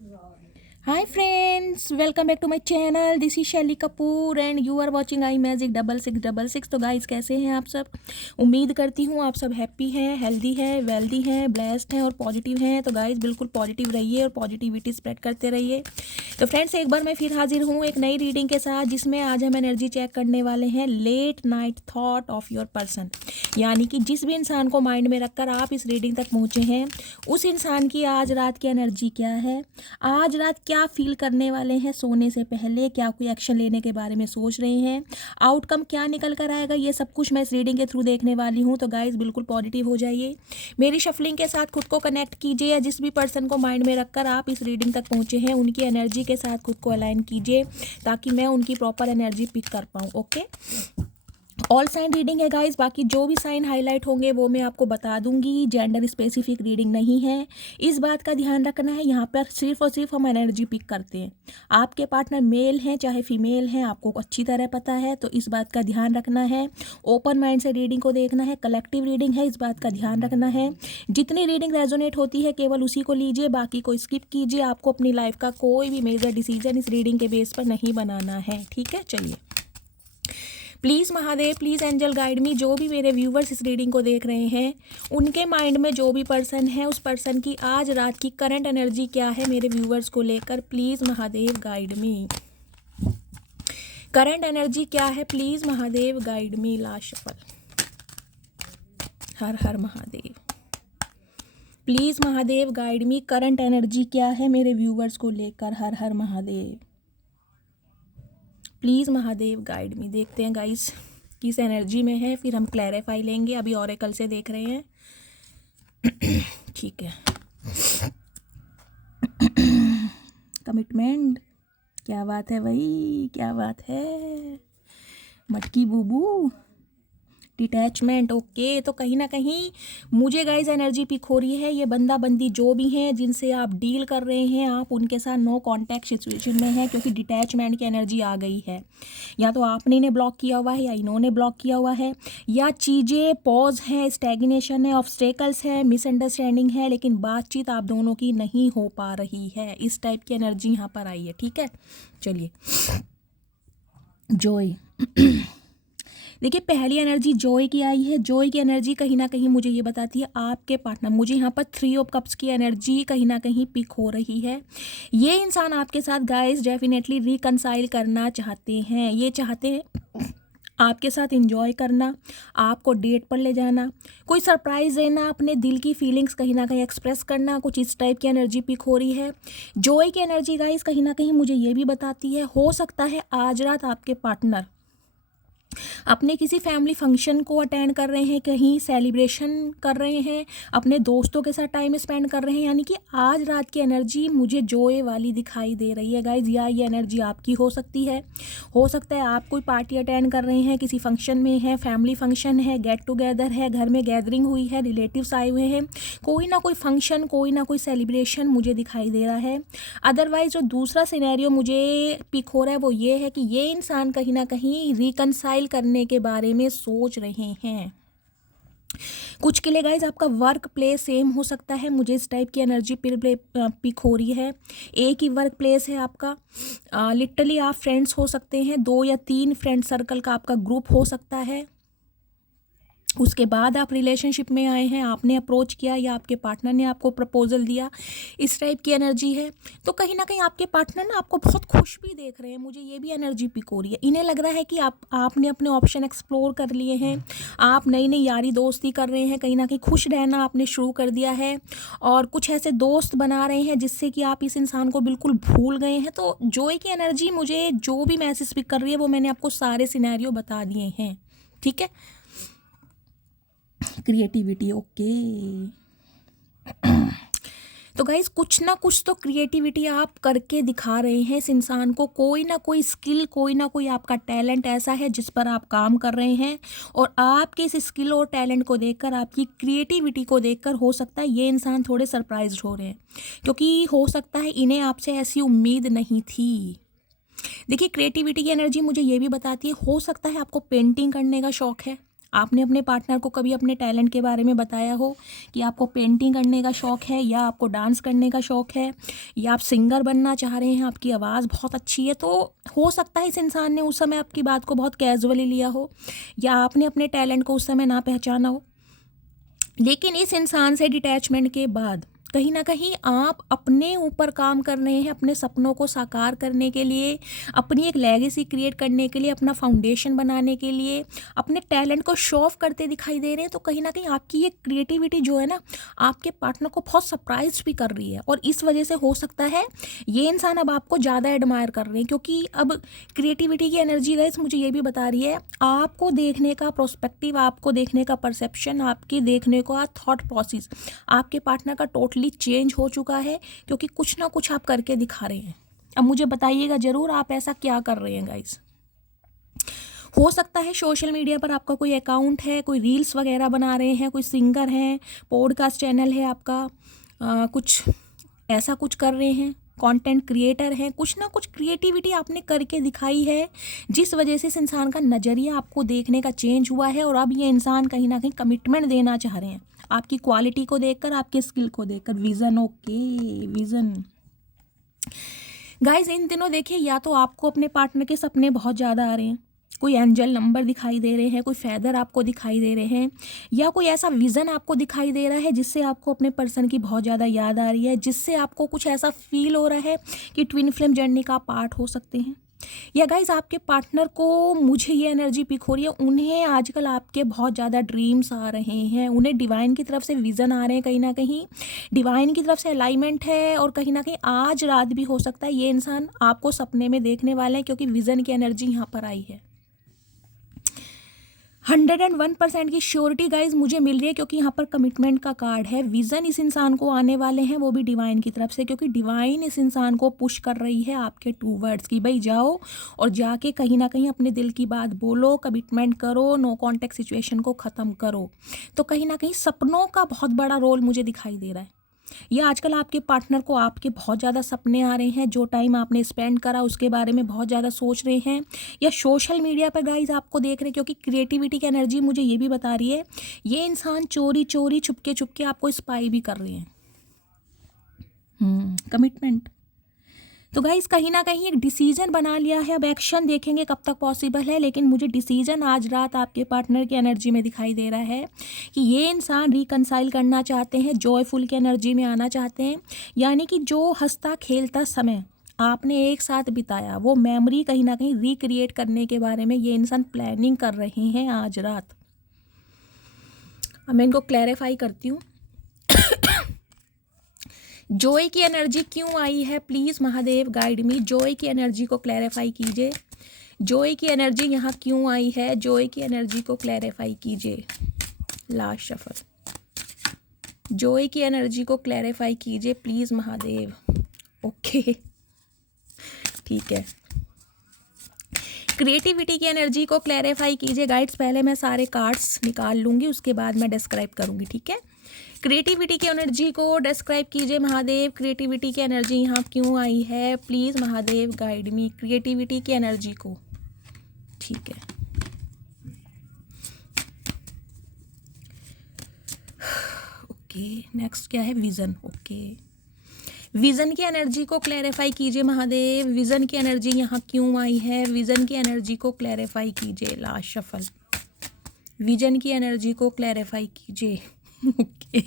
Hi friends, welcome back to my channel. This is Shaily Kapoor and you are watching I magic 6666। तो guys कैसे हैं आप सब। उम्मीद करती हूँ आप सब हैप्पी हैं, हेल्दी हैं, वेल्दी हैं, ब्लेस्ड हैं और पॉजिटिव हैं। तो गाइस बिल्कुल पॉजिटिव रहिए और पॉजिटिविटी स्प्रेड करते रहिए। तो फ्रेंड्स एक बार मैं फिर हाजिर हूँ एक नई रीडिंग के साथ, जिसमें आज हम एनर्जी चेक करने वाले हैं late night thought of your person. यानी कि जिस भी इंसान को माइंड में रखकर आप इस रीडिंग तक पहुँचे हैं, उस इंसान की आज रात की एनर्जी क्या है, आज रात क्या फील करने वाले हैं, सोने से पहले क्या कोई एक्शन लेने के बारे में सोच रहे हैं, आउटकम क्या निकल कर आएगा, ये सब कुछ मैं इस रीडिंग के थ्रू देखने वाली हूँ। तो गाइस बिल्कुल पॉजिटिव हो जाइए, मेरी शफलिंग के साथ खुद को कनेक्ट कीजिए, या जिस भी पर्सन को माइंड में रखकर आप इस रीडिंग तक पहुँचे हैं उनकी एनर्जी के साथ खुद को अलाइन कीजिए, ताकि मैं उनकी प्रॉपर एनर्जी पिक कर पाऊँ। ओके, ऑल साइन रीडिंग है गाइस, बाकी जो भी साइन हाईलाइट होंगे वो मैं आपको बता दूंगी। जेंडर स्पेसिफिक रीडिंग नहीं है, इस बात का ध्यान रखना है। यहाँ पर सिर्फ और सिर्फ हम एनर्जी पिक करते हैं। आपके पार्टनर मेल हैं चाहे फीमेल हैं, आपको अच्छी तरह पता है, तो इस बात का ध्यान रखना है। ओपन माइंड से रीडिंग को देखना है, कलेक्टिव रीडिंग है, इस बात का ध्यान रखना है। जितनी रीडिंग रेजोनेट होती है केवल उसी को लीजिए, बाकी को स्किप कीजिए। आपको अपनी लाइफ का कोई भी मेजर डिसीजन इस रीडिंग के बेस पर नहीं बनाना है, ठीक है। चलिए, please Mahadev, please angel guide me. जो भी मेरे व्यूवर्स इस रीडिंग को देख रहे हैं, उनके माइंड में जो भी पर्सन है, उस पर्सन की आज रात की करंट एनर्जी क्या है मेरे व्यूवर्स को लेकर, please Mahadev guide me. Current energy क्या है, please Mahadev guide me. Last shuffle, हर हर Mahadev. Please Mahadev guide me, current energy क्या है मेरे व्यूवर्स को लेकर, हर हर Mahadev. Please Mahadev guide me. देखते हैं गाइस किस एनर्जी में है, फिर हम क्लैरिफाई लेंगे। अभी ऑरेकल से देख रहे हैं, ठीक है। कमिटमेंट, क्या बात है भाई, क्या बात है। मटकी बूबू, डिटैचमेंट, ओके। तो कहीं ना कहीं मुझे गाइज एनर्जी पिक हो रही है, ये बंदा बंदी जो भी हैं जिनसे आप डील कर रहे हैं, आप उनके साथ नो कांटेक्ट सिचुएशन में हैं, क्योंकि डिटैचमेंट की एनर्जी आ गई है। या तो आपने इन्हें ब्लॉक किया हुआ है, या इन्होंने ब्लॉक किया हुआ है, या चीज़ें पॉज है, स्टैग्नेशन है, ऑब्स्टेकल्स है, मिसअंडरस्टैंडिंग है, लेकिन बातचीत आप दोनों की नहीं हो पा रही है। इस टाइप की एनर्जी यहाँ पर आई है, ठीक है। चलिए, जॉय। देखिए, पहली एनर्जी जॉय की आई है। जॉय की एनर्जी कहीं ना कहीं मुझे ये बताती है आपके पार्टनर, मुझे यहाँ पर 3 ऑफ कप्स की एनर्जी कहीं ना कहीं पिक हो रही है। ये इंसान आपके साथ गाइस डेफिनेटली रिकनसाइल करना चाहते हैं। ये चाहते हैं आपके साथ इंजॉय करना, आपको डेट पर ले जाना, कोई सरप्राइज़ देना, अपने दिल की फीलिंग्स कहीं ना कहीं एक्सप्रेस करना, कुछ इस टाइप की एनर्जी पिक हो रही है। जॉय की एनर्जी गाइस कहीं ना कहीं मुझे ये भी बताती है, हो सकता है आज रात आपके पार्टनर अपने किसी फैमिली फंक्शन को अटेंड कर रहे हैं, कहीं सेलिब्रेशन कर रहे हैं, अपने दोस्तों के साथ टाइम स्पेंड कर रहे हैं। यानी कि आज रात की एनर्जी मुझे जॉय वाली दिखाई दे रही है गाइज। या ये एनर्जी आपकी हो सकती है। हो सकता है आप कोई पार्टी अटेंड कर रहे हैं, किसी फंक्शन में है, फैमिली फंक्शन है, गेट टुगेदर है, घर में गैदरिंग हुई है, रिलेटिव्स आए हुए हैं, कोई ना कोई फंक्शन, कोई ना कोई सेलिब्रेशन मुझे दिखाई दे रहा है। अदरवाइज जो दूसरा सिनेरियो मुझे पिक हो रहा है वो ये है कि ये इंसान कहीं ना कहीं रिकनसाइल करने के बारे में सोच रहे हैं। कुछ के लिए गाइज आपका वर्क प्लेस सेम हो सकता है, मुझे इस टाइप की एनर्जी पिक हो रही है। एक ही वर्क प्लेस है आपका, लिटरली आप फ्रेंड्स हो सकते हैं, 2 या 3 फ्रेंड सर्कल का आपका ग्रुप हो सकता है। उसके बाद आप रिलेशनशिप में आए हैं, आपने अप्रोच किया या आपके पार्टनर ने आपको प्रपोजल दिया, इस टाइप की एनर्जी है। तो कहीं ना कहीं आपके पार्टनर ना आपको बहुत खुश भी देख रहे हैं, मुझे ये भी एनर्जी पिक हो रही है। इन्हें लग रहा है कि आपने अपने ऑप्शन एक्सप्लोर कर लिए हैं, आप नई नई यारी दोस्ती कर रहे हैं, कहीं ना कहीं खुश रहना आपने शुरू कर दिया है, और कुछ ऐसे दोस्त बना रहे हैं जिससे कि आप इस इंसान को बिल्कुल भूल गए हैं। तो जॉय की एनर्जी मुझे जो भी मैसेज पिक कर रही है वो मैंने आपको सारे सिनेरियो बता दिए हैं, ठीक है। Creativity, okay. तो गाइज कुछ ना कुछ तो क्रिएटिविटी आप करके दिखा रहे हैं इस इंसान को। कोई ना कोई स्किल, कोई ना कोई आपका टैलेंट ऐसा है जिस पर आप काम कर रहे हैं, और आपके इस स्किल और टैलेंट को देखकर, आपकी क्रिएटिविटी को देखकर हो सकता है ये इंसान थोड़े सरप्राइज्ड हो रहे हैं, क्योंकि हो सकता है इन्हें आपसे ऐसी उम्मीद नहीं थी। देखिए, क्रिएटिविटी की एनर्जी मुझे ये भी बताती है, हो सकता है आपको पेंटिंग करने का शौक है, आपने अपने पार्टनर को कभी अपने टैलेंट के बारे में बताया हो कि आपको पेंटिंग करने का शौक़ है, या आपको डांस करने का शौक़ है, या आप सिंगर बनना चाह रहे हैं, आपकी आवाज़ बहुत अच्छी है, तो हो सकता है इस इंसान ने उस समय आपकी बात को बहुत कैजुअली लिया हो, या आपने अपने टैलेंट को उस समय ना पहचाना हो। लेकिन इस इंसान से डिटैचमेंट के बाद कहीं ना कहीं आप अपने ऊपर काम कर रहे हैं, अपने सपनों को साकार करने के लिए, अपनी एक लेगेसी क्रिएट करने के लिए, अपना फाउंडेशन बनाने के लिए, अपने टैलेंट को शो ऑफ करते दिखाई दे रहे हैं। तो कहीं ना कहीं आपकी ये क्रिएटिविटी जो है ना, आपके पार्टनर को बहुत सरप्राइज भी कर रही है, और इस वजह से हो सकता है ये इंसान अब आपको ज़्यादा एडमायर कर रहे हैं, क्योंकि अब क्रिएटिविटी की एनर्जी गाइस मुझे ये भी बता रही है, आपको देखने का प्रोस्पेक्टिव, आपको देखने का परसेप्शन, आपके देखने का थॉट प्रोसेस आपके पार्टनर का टोटली चेंज हो चुका है, क्योंकि कुछ ना कुछ आप करके दिखा रहे हैं। अब मुझे बताइएगा जरूर आप ऐसा क्या कर रहे हैं गाइस। हो सकता है सोशल मीडिया पर आपका कोई अकाउंट है, कोई रील्स वगैरह बना रहे हैं, कोई सिंगर हैं, पॉडकास्ट चैनल है आपका, कुछ ऐसा कुछ कर रहे हैं, कंटेंट क्रिएटर हैं, कुछ ना कुछ क्रिएटिविटी आपने करके दिखाई है, जिस वजह से इस इंसान का नज़रिया आपको देखने का चेंज हुआ है। और अब ये इंसान कहीं ना कहीं कमिटमेंट देना चाह रहे हैं, आपकी क्वालिटी को देखकर, आपके स्किल को देखकर। Vision, okay, vision guys in दिनों देखिए, या तो आपको अपने पार्टनर के सपने बहुत ज़्यादा आ रहे हैं, कोई एंजल नंबर दिखाई दे रहे हैं, कोई फेदर आपको दिखाई दे रहे हैं, या कोई ऐसा विज़न आपको दिखाई दे रहा है जिससे आपको अपने पर्सन की बहुत ज़्यादा याद आ रही है, जिससे आपको कुछ ऐसा फील हो रहा है कि ट्विन फ्लेम जर्नी का पार्ट हो सकते हैं। या गाइज आपके पार्टनर को, मुझे ये एनर्जी पिक हो रही है, उन्हें आजकल आपके बहुत ज़्यादा ड्रीम्स आ रहे हैं, उन्हें डिवाइन की तरफ से विज़न आ रहे हैं, कहीं ना कहीं डिवाइन की तरफ से अलाइनमेंट है, और कहीं ना कहीं आज रात भी हो सकता है ये इंसान आपको सपने में देखने वाले हैं, क्योंकि विज़न की एनर्जी यहाँ पर आई है। 101% की श्योरिटी गाइज मुझे मिल रही है, क्योंकि यहाँ पर कमिटमेंट का कार्ड है। विज़न इस इंसान को आने वाले हैं, वो भी डिवाइन की तरफ से, क्योंकि डिवाइन इस इंसान को पुश कर रही है आपके टूवर्ड्स की, भाई जाओ और जाके कहीं ना कहीं अपने दिल की बात बोलो, कमिटमेंट करो, नो कॉन्टैक्ट सिचुएशन को ख़त्म करो। तो कहीं ना कहीं सपनों का बहुत बड़ा रोल मुझे दिखाई दे रहा है। या आजकल आपके पार्टनर को आपके बहुत ज़्यादा सपने आ रहे हैं, जो टाइम आपने स्पेंड करा उसके बारे में बहुत ज़्यादा सोच रहे हैं, या सोशल मीडिया पर गाइज आपको देख रहे हैं, क्योंकि क्रिएटिविटी की एनर्जी मुझे ये भी बता रही है ये इंसान चोरी चोरी छुपके छुपके आपको स्पाई भी कर रहे हैं। कमिटमेंट। तो गाइस कहीं ना कहीं एक डिसीजन बना लिया है, अब एक्शन देखेंगे कब तक पॉसिबल है, लेकिन मुझे डिसीजन आज रात आपके पार्टनर की एनर्जी में दिखाई दे रहा है कि ये इंसान रिकंसाइल करना चाहते हैं, जॉयफुल की एनर्जी में आना चाहते हैं। यानी कि जो हंसता खेलता समय आपने एक साथ बिताया, वो मेमोरी कहीं ना कहीं रिक्रिएट करने के बारे में ये इंसान प्लानिंग कर रहे हैं आज रात। अब मैं इनको क्लैरिफाई करती हूँ। जॉय की एनर्जी क्यों आई है, please Mahadev guide me. Joy की एनर्जी को क्लैरिफाई कीजिए। जॉय की एनर्जी यहाँ क्यों आई है, जॉय की एनर्जी को क्लैरिफाई कीजिए। Last shuffle. जॉय की एनर्जी को क्लैरिफाई कीजिए प्लीज़ महादेव। ओके ठीक है। क्रिएटिविटी की एनर्जी को क्लैरिफाई कीजिए गाइड्स। पहले मैं सारे कार्ड्स निकाल लूँगी, उसके बाद मैं डिस्क्राइब करूँगी, ठीक है। क्रिएटिविटी की एनर्जी को डिस्क्राइब कीजिए महादेव। क्रिएटिविटी की एनर्जी यहाँ क्यों आई है, please Mahadev guide me. Creativity की एनर्जी को, ठीक है। ओके नेक्स्ट क्या है, विज़न। ओके विज़न की एनर्जी को क्लैरिफाई कीजिए महादेव। विज़न की एनर्जी यहाँ क्यों आई है, विज़न की एनर्जी को क्लैरिफाई कीजिए। Last shuffle. विज़न की एनर्जी को क्लैरिफाई कीजिए। ओके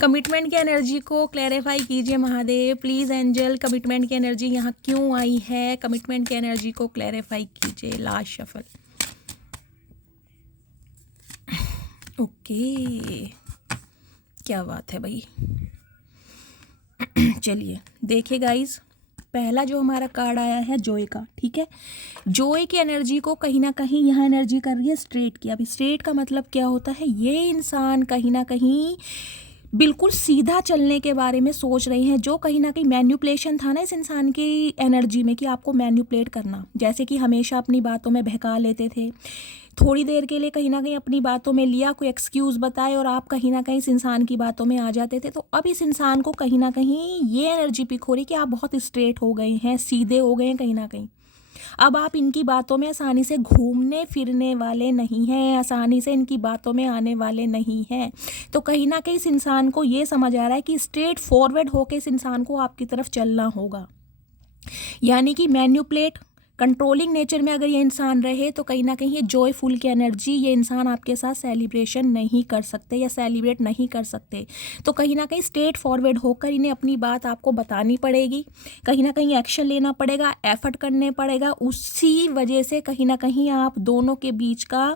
कमिटमेंट की एनर्जी को क्लैरिफाई कीजिए महादेव प्लीज़ एंजल। कमिटमेंट की एनर्जी यहाँ क्यों आई है, कमिटमेंट की एनर्जी को क्लैरिफाई कीजिए। Last shuffle. ओके क्या बात है भाई। चलिए देखिए गाइज, पहला जो हमारा कार्ड आया है जॉय का, ठीक है। जॉय की एनर्जी को कहीं ना कहीं यहाँ एनर्जी कर रही है स्ट्रेट की। अब स्ट्रेट का मतलब क्या होता है, ये इंसान कहीं ना कहीं बिल्कुल सीधा चलने के बारे में सोच रहे हैं। जो कहीं ना कहीं मैन्युपुलेशन था ना इस इंसान की एनर्जी में, कि आपको मैन्युपुलेट करना, जैसे कि हमेशा अपनी बातों में बहका लेते थे, थोड़ी देर के लिए कहीं ना कहीं अपनी बातों में लिया, कोई एक्सक्यूज़ बताए और आप कहीं ना कहीं इस इंसान की बातों में आ जाते थे। तो अब इस इंसान को कहीं ना कहीं ये एनर्जी पिक हो रही कि आप बहुत स्ट्रेट हो गए हैं, सीधे हो गए हैं कहीं ना कहीं। अब आप इनकी बातों में आसानी से घूमने फिरने वाले नहीं हैं, आसानी से इनकी बातों में आने वाले नहीं हैं। तो कहीं ना कहीं इस इंसान को ये समझ आ रहा है कि स्ट्रेट फॉरवर्ड होकर इस इंसान को आपकी तरफ चलना होगा, यानी कि मैन्युपुलेट कंट्रोलिंग नेचर में अगर ये इंसान रहे तो कहीं ना कहीं ये जॉयफुल की एनर्जी ये इंसान आपके साथ सेलिब्रेशन नहीं कर सकते या सेलिब्रेट नहीं कर सकते। तो कहीं ना कहीं स्ट्रेट फॉरवर्ड होकर इन्हें अपनी बात आपको बतानी पड़ेगी, कहीं ना कहीं एक्शन लेना पड़ेगा, एफर्ट करने पड़ेगा। उसी वजह से कहीं ना कहीं आप दोनों के बीच का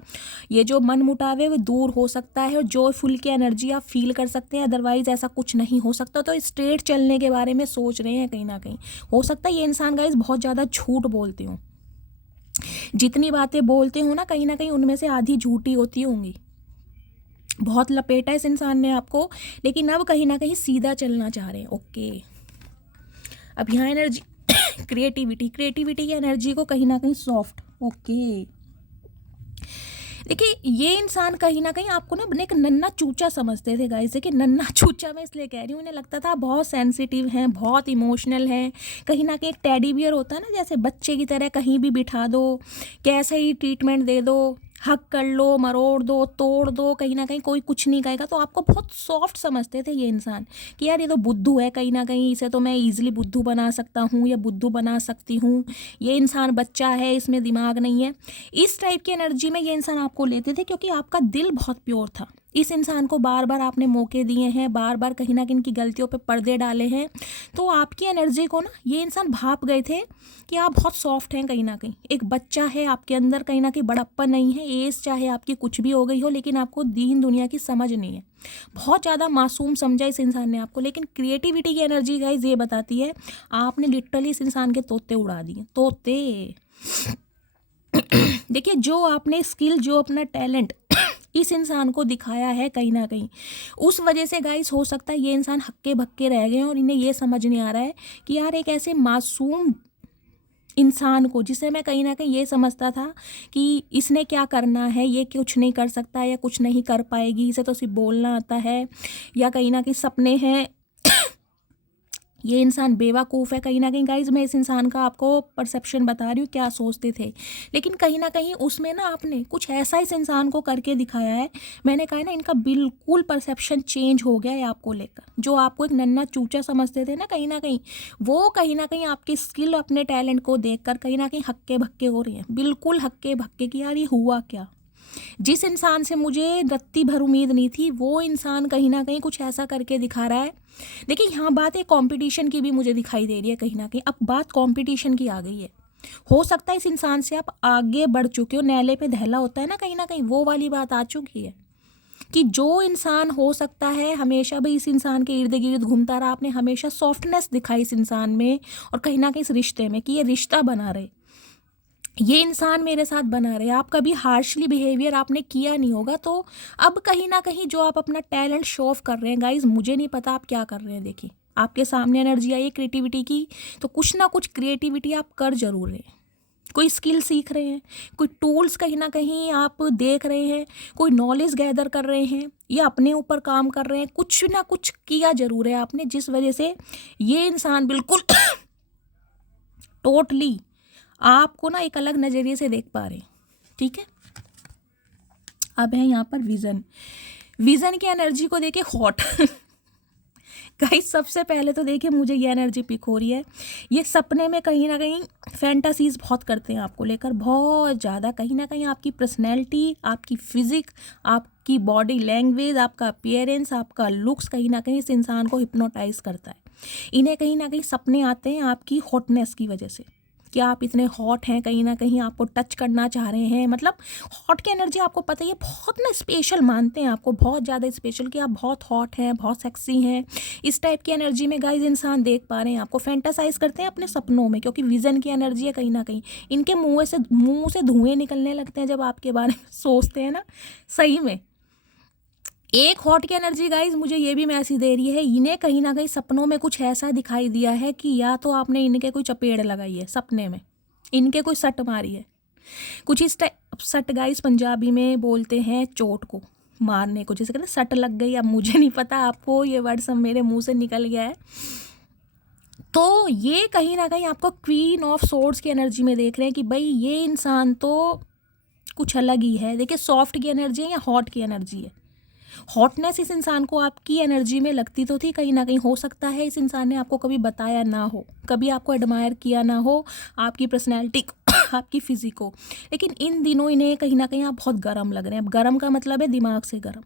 ये जो मन मुटाव है वो दूर हो सकता है और जॉयफुल की एनर्जी आप फील कर सकते हैं। अदरवाइज ऐसा कुछ नहीं हो सकता। तो स्ट्रेट चलने के बारे में सोच रहे हैं, कहीं ना कहीं हो सकता है ये इंसान गाइस बहुत ज़्यादा झूठ बोलते हो, जितनी बातें बोलते हो ना कहीं उनमें से आधी झूठी होती होंगी। बहुत लपेटा इस इंसान ने आपको, लेकिन अब कहीं ना कहीं सीधा चलना चाह रहे हैं। ओके, अब यहाँ एनर्जी क्रिएटिविटी की एनर्जी को कहीं ना कहीं सॉफ्ट। ओके, देखिए ये इंसान कहीं ना कहीं आपको ना एक नन्ना चूचा समझते थे गाइस। देखिए नन्ना चूचा मैं इसलिए कह रही हूँ, उन्हें लगता था बहुत सेंसिटिव हैं, बहुत इमोशनल हैं। कहीं ना कहीं एक टेडी बियर होता है ना, जैसे बच्चे की तरह कहीं भी बिठा दो, कैसे ही ट्रीटमेंट दे दो, हक कर लो, मरोड़ दो, तोड़ दो, कहीं ना कहीं कोई कुछ नहीं कहेगा। तो आपको बहुत सॉफ्ट समझते थे ये इंसान कि यार ये तो बुद्धू है, कहीं ना कहीं इसे तो मैं ईजिली बुद्धू बना सकता हूँ या बुद्धू बना सकती हूँ, ये इंसान बच्चा है, इसमें दिमाग नहीं है। इस टाइप की एनर्जी में ये इंसान आपको लेते थे क्योंकि आपका दिल बहुत प्योर था। इस इंसान को बार बार आपने मौके दिए हैं, बार बार कहीं ना कहीं इनकी गलतियों पे पर्दे डाले हैं। तो आपकी एनर्जी को ना ये इंसान भाप गए थे कि आप बहुत सॉफ्ट हैं, कहीं ना कहीं एक बच्चा है आपके अंदर, कहीं ना कहीं बड़प्पन नहीं है। एज चाहे आपकी कुछ भी हो गई हो, लेकिन आपको दीन दुनिया की समझ नहीं है। बहुत ज़्यादा मासूम समझा इस इंसान ने आपको। लेकिन क्रिएटिविटी की एनर्जी गाइस ये बताती है आपने लिटरली इस इंसान के तोते उड़ा दिए, तोते। देखिए जो आपने स्किल, जो अपना टैलेंट इस इंसान को दिखाया है, कहीं ना कहीं उस वजह से गाइस हो सकता है ये इंसान हक्के भक्के रह गए हैं और इन्हें ये समझ नहीं आ रहा है कि यार एक ऐसे मासूम इंसान को, जिसे मैं कहीं ना कहीं ये समझता था कि इसने क्या करना है, ये कुछ नहीं कर सकता या कुछ नहीं कर पाएगी, इसे तो सिर्फ बोलना आता है या कहीं ना कहीं सपने हैं, ये इंसान बेवकूफ़ है। कहीं ना कहीं गाइज मैं इस इंसान का आपको परसेप्शन बता रही हूँ क्या सोचते थे। लेकिन कहीं ना कहीं उसमें ना आपने कुछ ऐसा इस इंसान को करके दिखाया है, मैंने कहा ना इनका बिल्कुल परसेप्शन चेंज हो गया है आपको लेकर। जो आपको एक नन्ना चूचा समझते थे ना कहीं वो कहीं ना कहीं आपके स्किल, अपने टैलेंट को देखकर कहीं ना कहीं हक्के भक्के हो रहे हैं, बिल्कुल हक्के भक्के कि यार ये हुआ क्या। जिस इंसान से मुझे रत्ती भर उम्मीद नहीं थी, वो इंसान कहीं ना कहीं कुछ ऐसा करके दिखा रहा है। देखिए यहाँ बात एक कंपटीशन की भी मुझे दिखाई दे रही है, कहीं ना कहीं अब बात कंपटीशन की आ गई है। हो सकता है इस इंसान से आप आगे बढ़ चुके हो, नैले पे दहला होता है ना कहीं वो वाली बात आ चुकी है कि जो इंसान हो सकता है हमेशा भी इस इंसान के इर्द गिर्द घूमता रहा, आपने हमेशा सॉफ्टनेस दिखाई इस इंसान में और कहीं ना कहीं इस रिश्ते में कि ये रिश्ता बना रहे, ये इंसान मेरे साथ बना रहे। आप कभी हार्शली बिहेवियर आपने किया नहीं होगा। तो अब कहीं ना कहीं जो आप अपना टैलेंट शो ऑफ कर रहे हैं गाइज, मुझे नहीं पता आप क्या कर रहे हैं। देखिए आपके सामने एनर्जी आई है क्रिएटिविटी की, तो कुछ ना कुछ क्रिएटिविटी आप कर जरूर रहे हैं। कोई स्किल सीख रहे हैं, कोई टूल्स कहीं ना कहीं आप देख रहे हैं, कोई नॉलेज गैदर कर रहे हैं या अपने ऊपर काम कर रहे हैं, कुछ ना कुछ किया जरूर है आपने, जिस वजह से ये इंसान बिल्कुल टोटली आपको ना एक अलग नज़रिए से देख पा रहे हैं। ठीक है, अब है यहाँ पर विजन की एनर्जी को देखे हॉट गाइस सबसे पहले तो देखिए मुझे ये एनर्जी पिक हो रही है, ये सपने में कहीं ना कहीं फैंटासीज बहुत करते हैं आपको लेकर, बहुत ज़्यादा। कहीं ना कहीं आपकी पर्सनैलिटी, आपकी फिजिक, आपकी बॉडी लैंग्वेज, आपका अपीयरेंस, आपका लुक्स कहीं ना कहीं इस इंसान को हिप्नोटाइज करता है। इन्हें कहीं ना कहीं सपने आते हैं आपकी हॉटनेस की वजह से कि आप इतने हॉट हैं, कहीं ना कहीं आपको टच करना चाह रहे हैं। मतलब हॉट की एनर्जी आपको पता ही है, बहुत ना स्पेशल मानते हैं आपको, बहुत ज़्यादा स्पेशल कि आप बहुत हॉट हैं, बहुत सेक्सी हैं। इस टाइप की एनर्जी में गाइज इंसान देख पा रहे हैं आपको, फैंटासाइज करते हैं अपने सपनों में, क्योंकि विज़न की एनर्जी है। कहीं ना कहीं इनके मुँह से धुएँ निकलने लगते हैं जब आपके बारे में सोचते हैं ना, सही में। एक हॉट की एनर्जी गाइज मुझे ये भी मैसेज दे रही है, इन्हें कहीं ना कहीं सपनों में कुछ ऐसा दिखाई दिया है कि या तो आपने इनके कोई चपेड़ लगाई है सपने में, इनके कोई सट मारी है, कुछ इस टाइप। सट गाइज पंजाबी में बोलते हैं चोट को, मारने को, जैसे कहते हैं सट लग गई। अब मुझे नहीं पता, आपको ये वर्ड सब मेरे मुंह से निकल गया है। तो ये कहीं ना कहीं आपको क्वीन ऑफ सोर्ड्स की एनर्जी में देख रहे हैं कि भाई ये इंसान तो कुछ अलग ही है। देखिए सॉफ्ट की एनर्जी है या हॉट की एनर्जी है। हॉटनेस इस इंसान को आपकी एनर्जी में लगती तो थी, कहीं ना कहीं हो सकता है इस इंसान ने आपको कभी बताया ना हो, कभी आपको एडमायर किया ना हो, आपकी पर्सनैलिटी आपकी फिजिक को, लेकिन इन दिनों इन्हें कहीं ना कहीं आप बहुत गर्म लग रहे हैं। अब गर्म का मतलब है दिमाग से गर्म।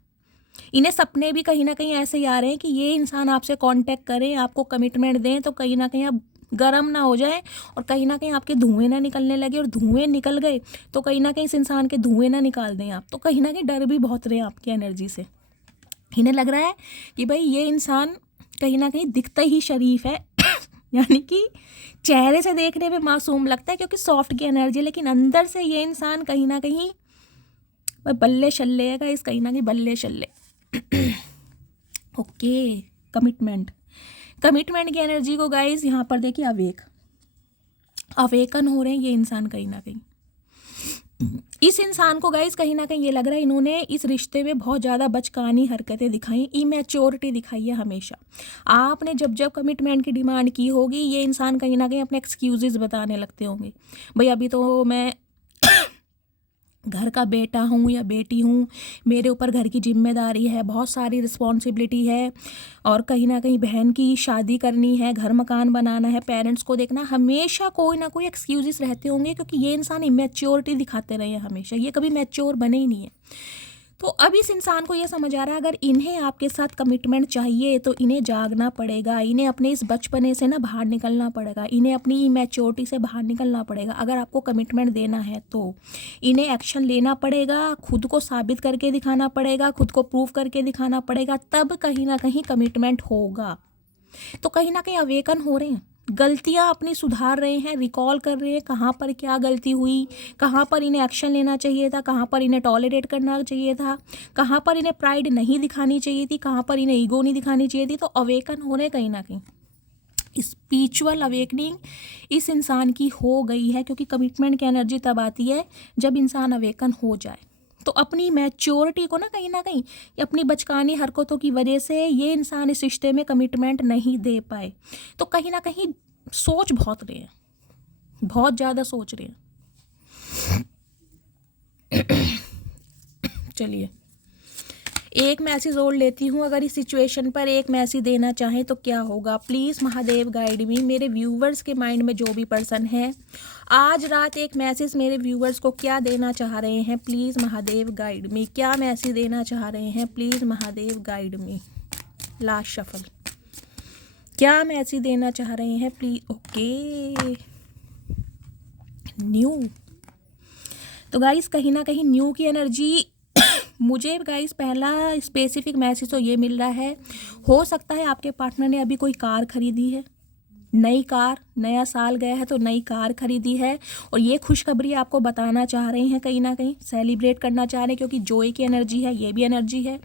इन्हें सपने भी कहीं ना कहीं ऐसे ही आ रहे हैं कि ये इंसान आपसे कांटेक्ट करें, आपको कमिटमेंट दें, तो कहीं ना कहीं आप गर्म ना हो जाए और कहीं ना कहीं आपके धुएं ना निकलने लगे, और धुएं निकल गए तो कहीं ना कहीं इस इंसान के धुएं ना निकाल दें आप, तो कहीं ना कहीं डर भी बहुत रहे हैं आपकी एनर्जी से। इन्हें लग रहा है कि भाई ये इंसान कहीं ना कहीं दिखता ही शरीफ है यानी कि चेहरे से देखने में मासूम लगता है क्योंकि सॉफ्ट की एनर्जी, लेकिन अंदर से ये इंसान कहीं ना कहीं बल्ले शल्ले है गाइस, कहीं ना कहीं बल्ले शल्ले। ओके, कमिटमेंट की एनर्जी को गाइस यहाँ पर देखिए अवेकन हो रहे हैं ये इंसान कहीं ना कहीं। इस इंसान को गाइस कहीं ना कहीं ये लग रहा है इन्होंने इस रिश्ते में बहुत ज़्यादा बचकानी हरकतें दिखाई, इमेच्योरिटी दिखाई है हमेशा। आपने जब जब कमिटमेंट की डिमांड की होगी ये इंसान कहीं ना कहीं अपने एक्सक्यूजेस बताने लगते होंगे, भाई अभी तो मैं घर का बेटा हूँ या बेटी हूँ, मेरे ऊपर घर की जिम्मेदारी है, बहुत सारी रिस्पॉन्सिबिलिटी है, और कहीं ना कहीं बहन की शादी करनी है, घर मकान बनाना है, पेरेंट्स को देखना, हमेशा कोई ना कोई एक्सक्यूजेस रहते होंगे क्योंकि ये इंसान इमेच्योरिटी दिखाते रहे हैं हमेशा, ये कभी मैच्योर बने ही नहीं है। तो अब इस इंसान को ये समझ आ रहा है अगर इन्हें आपके साथ कमिटमेंट चाहिए तो इन्हें जागना पड़ेगा, इन्हें अपने इस बचपने से ना बाहर निकलना पड़ेगा, इन्हें अपनी इमेच्योरिटी से बाहर निकलना पड़ेगा। अगर आपको कमिटमेंट देना है तो इन्हें एक्शन लेना पड़ेगा, खुद को साबित करके दिखाना पड़ेगा, खुद को प्रूव करके दिखाना पड़ेगा, तब कहीं ना कहीं कमिटमेंट होगा। तो कहीं ना कहीं अवेकन हो रहे हैं, गलतियां अपनी सुधार रहे हैं, रिकॉल कर रहे हैं कहाँ पर क्या गलती हुई, कहाँ पर इन्हें एक्शन लेना चाहिए था, कहाँ पर इन्हें टॉलरेट करना चाहिए था, कहाँ पर इन्हें प्राइड नहीं दिखानी चाहिए थी, कहाँ पर इन्हें ईगो नहीं दिखानी चाहिए थी। तो अवेकन हो रहे कहीं ना कहीं, स्पिरिचुअल अवेकनिंग इस इंसान की हो गई है, क्योंकि कमिटमेंट की एनर्जी तब आती है जब इंसान अवेकन हो जाए। तो अपनी मैच्योरिटी को ना कहीं अपनी बचकानी हरकतों की वजह से ये इंसान इस रिश्ते में कमिटमेंट नहीं दे पाए, तो कहीं ना कहीं सोच बहुत रहे हैं, बहुत ज़्यादा सोच रहे हैं। चलिए एक मैसेज और लेती हूँ, अगर इस सिचुएशन पर एक मैसेज देना चाहें तो क्या होगा। प्लीज़ महादेव गाइड मी, मेरे व्यूवर्स के माइंड में जो भी पर्सन है आज रात एक मैसेज मेरे व्यूवर्स को क्या देना चाह रहे हैं, प्लीज़ महादेव गाइड मी, क्या मैसेज देना चाह रहे हैं, please Mahadev guide me. Last shuffle, क्या मैसेज देना चाह रहे हैं प्लीज़। Okay, new. तो गाइस कहीं ना कहीं न्यू की एनर्जी मुझे गाइस पहला स्पेसिफिक मैसेज तो ये मिल रहा है, हो सकता है आपके पार्टनर ने अभी कोई कार खरीदी है, नई कार, नया साल गया है तो नई कार खरीदी है, और ये खुशखबरी आपको बताना चाह रहे हैं, कहीं ना कहीं सेलिब्रेट करना चाह रहे हैं, क्योंकि जॉय की एनर्जी है, ये भी एनर्जी है।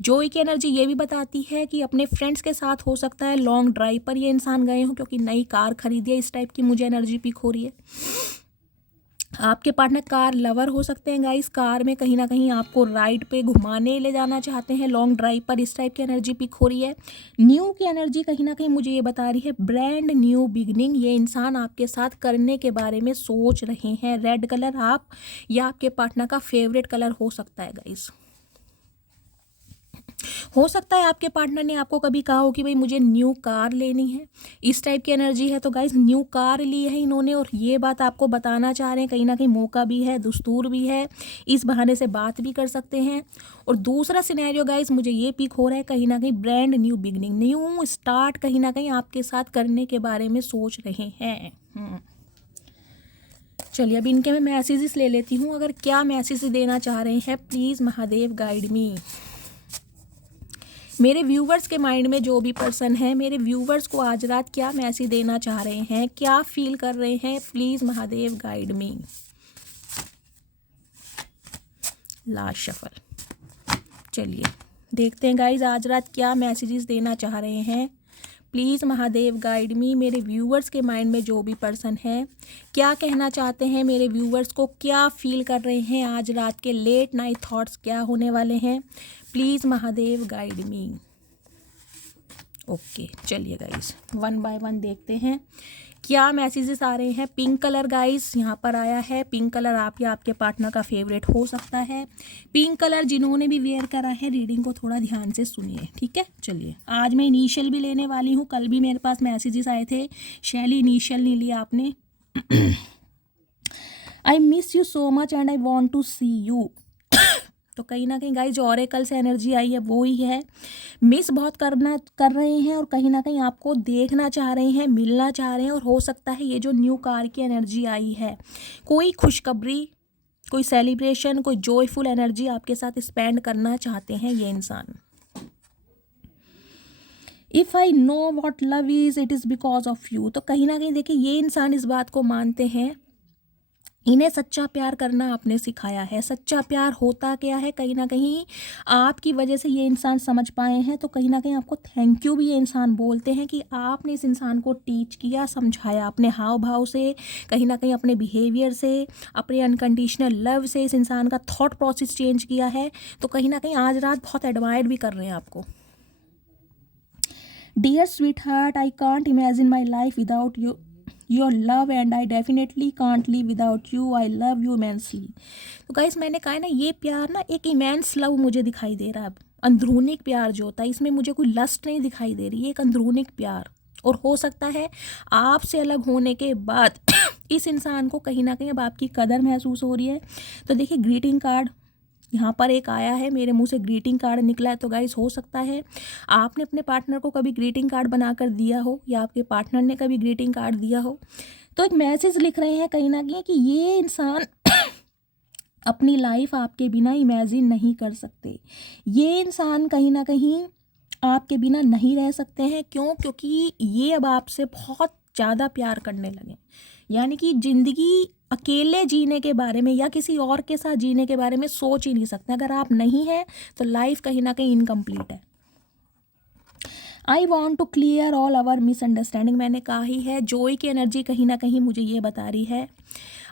जॉय की एनर्जी ये भी बताती है कि अपने फ्रेंड्स के साथ हो सकता है लॉन्ग ड्राइव पर ये इंसान गए हों, क्योंकि नई कार खरीदी है, इस टाइप की मुझे एनर्जी पिक हो रही है। आपके पार्टनर कार लवर हो सकते हैं गाइस, कार में कहीं ना कहीं आपको राइड पे घुमाने ले जाना चाहते हैं, लॉन्ग ड्राइव पर, इस टाइप की एनर्जी पिक हो रही है। न्यू की एनर्जी कहीं ना कहीं मुझे ये बता रही है ब्रांड न्यू बिगनिंग, ये इंसान आपके साथ करने के बारे में सोच रहे हैं। रेड कलर आप या आपके पार्टनर का फेवरेट कलर हो सकता है गाइस। हो सकता है आपके पार्टनर ने आपको कभी कहा हो कि भाई मुझे न्यू कार लेनी है, इस टाइप की एनर्जी है। तो गाइस न्यू कार ली है इन्होंने और ये बात आपको बताना चाह रहे हैं, कहीं ना कहीं मौका भी है, दस्तूर भी है, इस बहाने से बात भी कर सकते हैं। और दूसरा सिनेरियो गाइस मुझे ये पिक हो रहा है, कहीं ना कहीं brand new beginning, new start कहीं ना कहीं आपके साथ करने के बारे में सोच रहे हैं। चलिए अब इनके मैं मैसेजेस ले लेती हूँ, अगर क्या मैसेज देना चाह रहे हैं प्लीज़ महादेव गाइड मी। मेरे व्यूवर्स के माइंड में जो भी पर्सन है, मेरे व्यूवर्स को आज रात क्या मैसेज देना चाह रहे हैं, क्या फील कर रहे हैं, please Mahadev guide me. Last shuffle, चलिए देखते हैं गाइज आज रात क्या मैसेजेस देना चाह रहे हैं, प्लीज़ महादेव गाइड मी। मेरे व्यूवर्स के माइंड में जो भी पर्सन है क्या कहना चाहते हैं, मेरे व्यूवर्स को क्या फील कर रहे हैं, आज रात के लेट नाइट थॉट्स क्या होने वाले हैं, please Mahadev guide me. Okay चलिए गाइस, वन बाय वन देखते हैं क्या मैसेजेस आ रहे हैं। पिंक कलर गाइस यहाँ पर आया है। पिंक कलर आप या आपके पार्टनर का फेवरेट हो सकता है। पिंक कलर जिन्होंने भी वेयर करा है, रीडिंग को थोड़ा ध्यान से सुनिए, ठीक है। चलिए, आज मैं इनिशियल भी लेने वाली हूँ। कल भी मेरे पास मैसेजेस आए थे, शैली इनिशियल नहीं लिया आपने। I miss you so much and I want to see you. तो कहीं ना कहीं गाइस जो ऑरेकल से एनर्जी आई है वो ही है। मिस बहुत कर रहे हैं और कहीं ना कहीं आपको देखना चाह रहे हैं, मिलना चाह रहे हैं। और हो सकता है ये जो न्यू कार की एनर्जी आई है, कोई खुशखबरी, कोई सेलिब्रेशन, कोई जॉयफुल एनर्जी आपके साथ स्पेंड करना चाहते हैं ये इंसान। If I know what love is it is because of you. तो कहीं ना कहीं देखिए ये इंसान इस बात को मानते हैं, इन्हें सच्चा प्यार करना आपने सिखाया है। सच्चा प्यार होता क्या है, कहीं ना कहीं आपकी वजह से ये इंसान समझ पाए हैं। तो कहीं ना कहीं आपको थैंक यू भी ये इंसान बोलते हैं कि आपने इस इंसान को टीच किया, समझाया, अपने हाव भाव से, कहीं ना कहीं अपने बिहेवियर से, अपने अनकंडीशनल लव से इस इंसान का थॉट प्रोसेस चेंज किया है। तो कहीं ना कहीं आज रात बहुत एडमायर भी कर रहे हैं आपको। Dear sweetheart, I can't imagine my life without you your love and I definitely can't live without you. I love you immensely. तो गाइस मैंने कहा है ना, ये प्यार ना एक इमेंस लव मुझे दिखाई दे रहा है। अब अंदरूनी प्यार जो होता है, इसमें मुझे कोई लस्ट नहीं दिखाई दे रही, ये एक अंदरूनी प्यार। और हो सकता है आपसे अलग होने के बाद इस इंसान को कहीं ना कहीं अब आपकी कदर महसूस हो रही है। तो देखिए ग्रीटिंग कार्ड यहाँ पर एक आया है, मेरे मुंह से ग्रीटिंग कार्ड निकला है। तो गाइस हो सकता है आपने अपने पार्टनर को कभी ग्रीटिंग कार्ड बनाकर दिया हो या आपके पार्टनर ने कभी ग्रीटिंग कार्ड दिया हो। तो एक मैसेज लिख रहे हैं कहीं ना कहीं कि ये इंसान अपनी लाइफ आपके बिना इमेजिन नहीं कर सकते। ये इंसान कहीं ना कहीं आपके बिना नहीं रह सकते हैं। क्यों? क्योंकि ये अब आपसे बहुत ज़्यादा प्यार करने लगे। यानी कि ज़िंदगी अकेले जीने के बारे में या किसी और के साथ जीने के बारे में सोच ही नहीं सकते। अगर आप नहीं हैं तो लाइफ कहीं ना कहीं इनकम्प्लीट है। I want to clear all our misunderstanding. मैंने कहा ही है, जॉय की एनर्जी कहीं ना कहीं मुझे ये बता रही है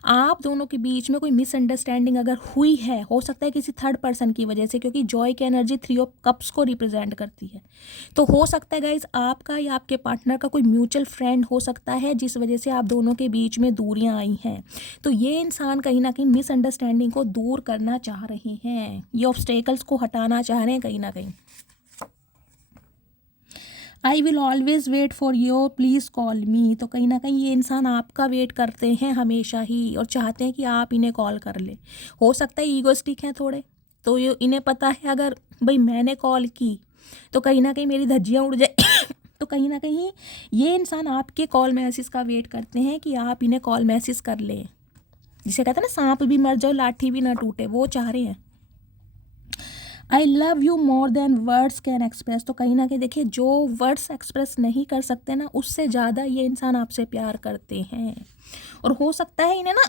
आप दोनों के बीच में कोई मिसअंडरस्टैंडिंग अगर हुई है, हो सकता है किसी थर्ड पर्सन की वजह से, क्योंकि जॉय की एनर्जी 3 ऑफ कप्स को रिप्रेजेंट करती है। तो हो सकता है गाइज आपका या आपके पार्टनर का कोई म्यूचुअल फ्रेंड हो सकता है जिस वजह से आप दोनों के बीच में दूरियां आई हैं। तो ये इंसान कहीं ना कहीं मिसअंडरस्टैंडिंग को दूर करना चाह रहे हैं, ये ऑब्स्टेकल्स को हटाना चाह रहे हैं कहीं ना कहीं। I will always wait for your please call me. तो कहीं ना कहीं ये इंसान आपका वेट करते हैं हमेशा ही और चाहते हैं कि आप इन्हें कॉल कर ले। हो सकता है ईगोस्टिक हैं थोड़े, तो ये इन्हें पता है अगर भाई मैंने कॉल की तो कहीं ना कहीं मेरी धज्जियाँ उड़ जाए। तो कहीं ना कहीं ये इंसान आपके कॉल मैसेज का वेट करते हैं कि आप इन्हें कॉल मैसेज कर लें। जिसे कहते हैं ना, सांप भी मर जाए लाठी भी ना टूटे, वो चाह रहे हैं। आई love you more than words can express. तो कहीं ना कहीं देखिए जो वर्ड्स एक्सप्रेस नहीं कर सकते ना, उससे ज़्यादा ये इंसान आपसे प्यार करते हैं। और हो सकता है इन्हें ना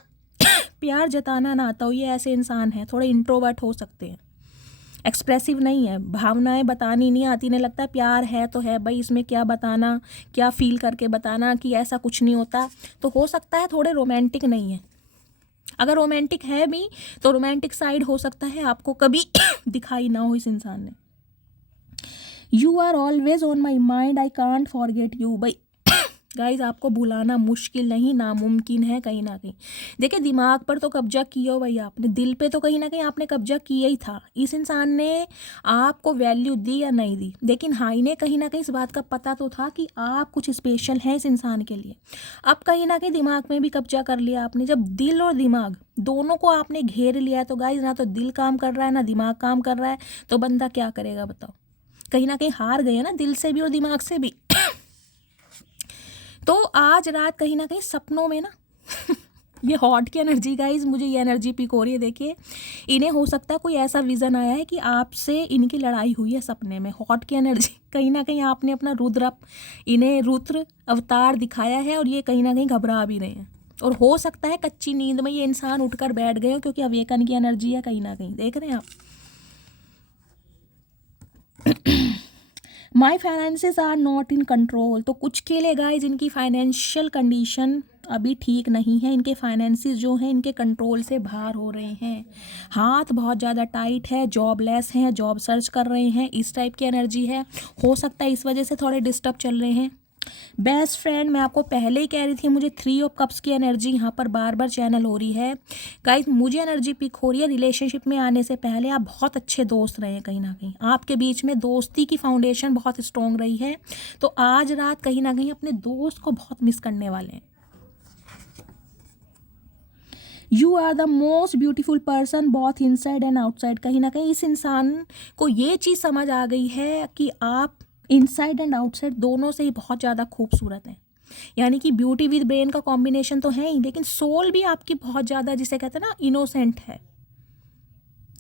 प्यार जताना ना आता हो। ये ऐसे इंसान हैं, थोड़े इंट्रोवर्ट हो सकते हैं, एक्सप्रेसिव नहीं है, भावनाएं बतानी नहीं आती। इन्हें लगता है प्यार है तो है भाई, इसमें क्या बताना, क्या फील करके बताना कि ऐसा कुछ नहीं होता। तो हो सकता है थोड़े रोमांटिक नहीं है। अगर रोमांटिक है भी तो रोमांटिक साइड हो सकता है आपको कभी दिखाई ना हो इस इंसान ने। You are always on my mind, I can't forget you. भाई गाइज आपको भुलाना मुश्किल नहीं, नामुमकिन है कहीं ना कहीं। देखिए दिमाग पर तो कब्जा किया हो भाई आपने, दिल पे तो कहीं ना कहीं आपने कब्जा किया ही था। इस इंसान ने आपको वैल्यू दी या नहीं दी, लेकिन हाँ इन्हें कहीं ना कहीं इस बात का पता तो था कि आप कुछ स्पेशल हैं इस इंसान के लिए। अब कहीं ना कहीं दिमाग में भी कब्जा कर लिया आपने। जब दिल और दिमाग दोनों को आपने घेर लिया है तो गाइज ना तो दिल काम कर रहा है ना दिमाग काम कर रहा है, तो बंदा क्या करेगा बताओ। कहीं ना कहीं हार गए ना, दिल से भी और दिमाग से भी। तो आज रात कहीं ना कहीं सपनों में ना ये हॉट की एनर्जी गाइज, मुझे ये एनर्जी पिक हो रही है। देखिए इन्हें हो सकता है कोई ऐसा विज़न आया है कि आपसे इनकी लड़ाई हुई है सपने में। हॉट की एनर्जी कहीं ना कहीं आपने अपना इन्हें रुद्र अवतार दिखाया है और ये कहीं ना कहीं घबरा भी रहे हैं। और हो सकता है कच्ची नींद में ये इंसान उठकर बैठ गए हो, क्योंकि अवेकन की एनर्जी है कहीं ना कहीं, देख रहे हैं आप। My finances are not in control. तो कुछ के लिए गाइज इनकी फाइनेंशियल कंडीशन अभी ठीक नहीं है, इनके फाइनेंसिस जो हैं इनके कंट्रोल से बाहर हो रहे हैं, हाथ बहुत ज़्यादा टाइट है, जॉबलेस हैं, जॉब सर्च कर रहे हैं, इस टाइप की एनर्जी है। हो सकता है इस वजह से थोड़े डिस्टर्ब चल रहे हैं। बेस्ट फ्रेंड, मैं आपको पहले ही कह रही थी, मुझे 3 ऑफ कप्स की एनर्जी यहाँ पर बार बार चैनल हो रही है। गाइस मुझे एनर्जी पिक हो रही है, रिलेशनशिप में आने से पहले आप बहुत अच्छे दोस्त रहे हैं, कहीं ना कहीं आपके बीच में दोस्ती की फाउंडेशन बहुत स्ट्रॉन्ग रही है। तो आज रात कहीं ना कहीं अपने दोस्त को बहुत मिस करने वाले हैं। You are the most beautiful person both inside and outside. कहीं ना कहीं इस इंसान को ये चीज़ समझ आ गई है कि आप इनसाइड एंड आउटसाइड दोनों से ही बहुत ज़्यादा खूबसूरत हैं। यानी कि ब्यूटी विद ब्रेन का कॉम्बिनेशन तो है ही, लेकिन सोल भी आपकी बहुत ज़्यादा, जिसे कहते हैं ना, इनोसेंट है।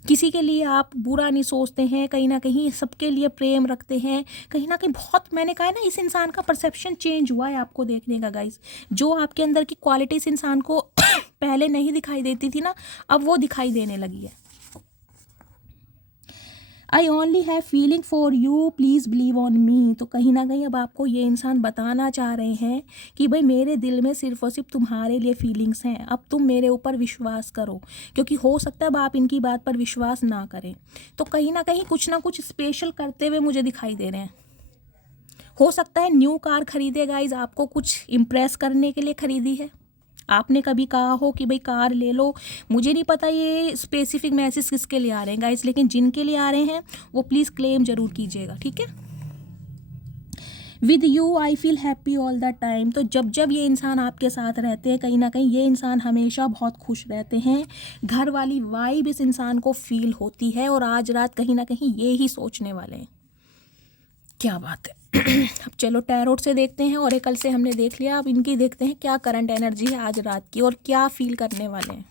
किसी के लिए आप बुरा नहीं सोचते हैं, कहीं ना कहीं सबके लिए प्रेम रखते हैं, कहीं ना कहीं बहुत, मैंने कहा है ना, इस इंसान का परसेप्शन चेंज हुआ है आपको देखने का गाइस। जो आपके अंदर की क्वालिटी इस इंसान को पहले नहीं दिखाई देती थी ना, अब वो दिखाई देने लगी है। I only have feeling for you, please believe on me. तो कहीं ना कहीं अब आपको ये इंसान बताना चाह रहे हैं कि भाई मेरे दिल में सिर्फ और सिर्फ तुम्हारे लिए फीलिंग्स हैं, अब तुम मेरे ऊपर विश्वास करो, क्योंकि हो सकता है अब आप इनकी बात पर विश्वास ना करें। तो कहीं ना कुछ स्पेशल करते हुए मुझे दिखाई दे रहे हैं। हो सकता है न्यू कार खरीदे गाइज, आपको कुछ इम्प्रेस करने के लिए खरीदी है। आपने कभी कहा हो कि भाई कार ले लो, मुझे नहीं पता ये स्पेसिफिक मैसेज किसके लिए आ रहे हैं गाइस, लेकिन जिनके लिए आ रहे हैं वो प्लीज़ क्लेम जरूर कीजिएगा, ठीक है। With you I feel happy all the time. तो जब जब ये इंसान आपके साथ रहते हैं, कहीं ना कहीं ये इंसान हमेशा बहुत खुश रहते हैं, घर वाली वाइब इस इंसान को फील होती है, और आज रात कहीं ना कहीं ये ही सोचने वाले हैं। क्या बात है। अब चलो टैरोट से देखते हैं, ओरेकल से हमने देख लिया, अब इनकी देखते हैं क्या करंट एनर्जी है आज रात की और क्या फील करने वाले हैं।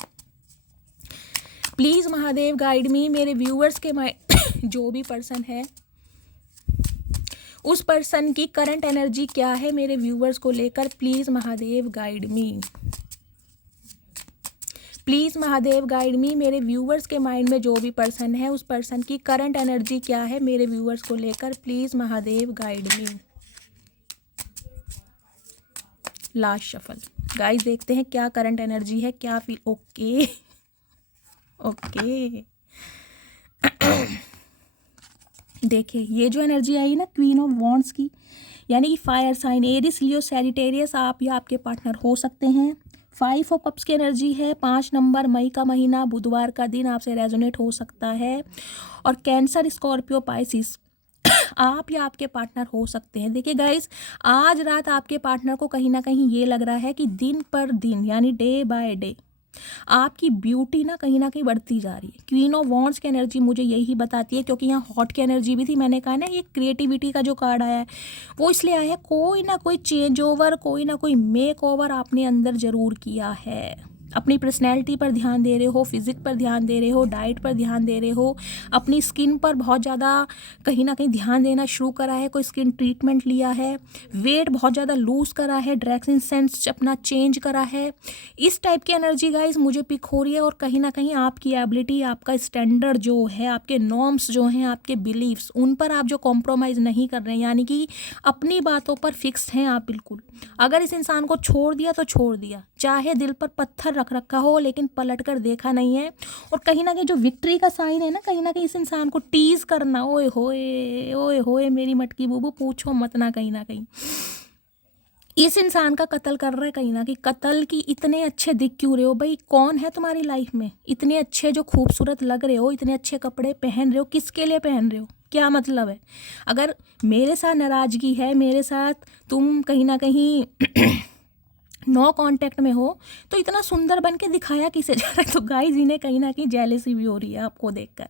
प्लीज़ महादेव गाइड मी, मेरे व्यूअर्स के जो भी पर्सन है उस पर्सन की करंट एनर्जी क्या है मेरे व्यूअर्स को लेकर। Please Mahadev guide me, please Mahadev guide मी, मेरे व्यूअर्स के माइंड में जो भी पर्सन है उस पर्सन की करंट एनर्जी क्या है मेरे व्यूअर्स को लेकर। Please Mahadev guide me. Last shuffle guys, देखते हैं क्या करंट एनर्जी है, क्या फील। ओके ओके देखिए ये जो एनर्जी आई ना क्वीन ऑफ वॉन्ड्स की, यानी कि फायर साइन एरिस, लियो, सैजिटेरियस, आप या आपके पार्टनर हो सकते हैं। 5 ऑफ कप्स की एनर्जी है, 5 नंबर, मई का महीना, बुधवार का दिन आपसे रेजोनेट हो सकता है। और कैंसर, स्कॉर्पियो, पाइसिस आप या आपके पार्टनर हो सकते हैं। देखिए गाइस, आज रात आपके पार्टनर को कहीं ना कहीं ये लग रहा है कि दिन पर दिन, यानी डे बाय डे, आपकी ब्यूटी ना कहीं बढ़ती जा रही है। क्वीन ऑफ वॉन्ड्स की एनर्जी मुझे यही बताती है, क्योंकि यहाँ हॉट की एनर्जी भी थी। मैंने कहा ना ये क्रिएटिविटी का जो कार्ड आया है वो इसलिए आया है, कोई ना कोई चेंज ओवर, कोई ना कोई मेक ओवर आपने अंदर ज़रूर किया है। अपनी पर्सनैलिटी पर ध्यान दे रहे हो, फिजिक पर ध्यान दे रहे हो, डाइट पर ध्यान दे रहे हो, अपनी स्किन पर बहुत ज़्यादा कहीं ना कहीं ध्यान देना शुरू करा है, कोई स्किन ट्रीटमेंट लिया है, वेट बहुत ज़्यादा लूज़ करा है, ड्रेसिंग सेंस अपना चेंज करा है। इस टाइप की एनर्जी गाइज मुझे पिक हो रही है। और कहीं ना कहीं आपकी एबिलिटी, आपका स्टैंडर्ड जो है, आपके नॉर्म्स जो हैं, आपके बिलीव्स, उन पर आप जो कॉम्प्रोमाइज़ नहीं कर रहे हैं, यानी कि अपनी बातों पर फिक्स हैं आप बिल्कुल। अगर इस इंसान को छोड़ दिया तो छोड़ दिया, चाहे दिल पर पत्थर रख रखा हो, लेकिन पलट कर देखा नहीं है। और कहीं ना कहीं जो विक्ट्री का साइन है ना, कहीं ना कहीं इस इंसान को टीज करना, ओए होए मेरी मटकी बूबू, पूछो मत ना, कहीं ना कहीं इस इंसान का कत्ल कर रहा है। कहीं ना कहीं कत्ल की, इतने अच्छे दिख क्यों रहे हो भाई, कौन है तुम्हारी लाइफ में, इतने अच्छे जो खूबसूरत लग रहे हो, इतने अच्छे कपड़े पहन रहे हो, किसके लिए पहन रहे हो, क्या मतलब है। अगर मेरे साथ नाराज़गी है, मेरे साथ तुम कहीं ना कहीं नो कांटेक्ट में हो, तो इतना सुंदर बन के दिखाया किसे जा रहा है। तो गाइज इन्हें कहीं ना कहीं जेलसी भी हो रही है आपको देखकर,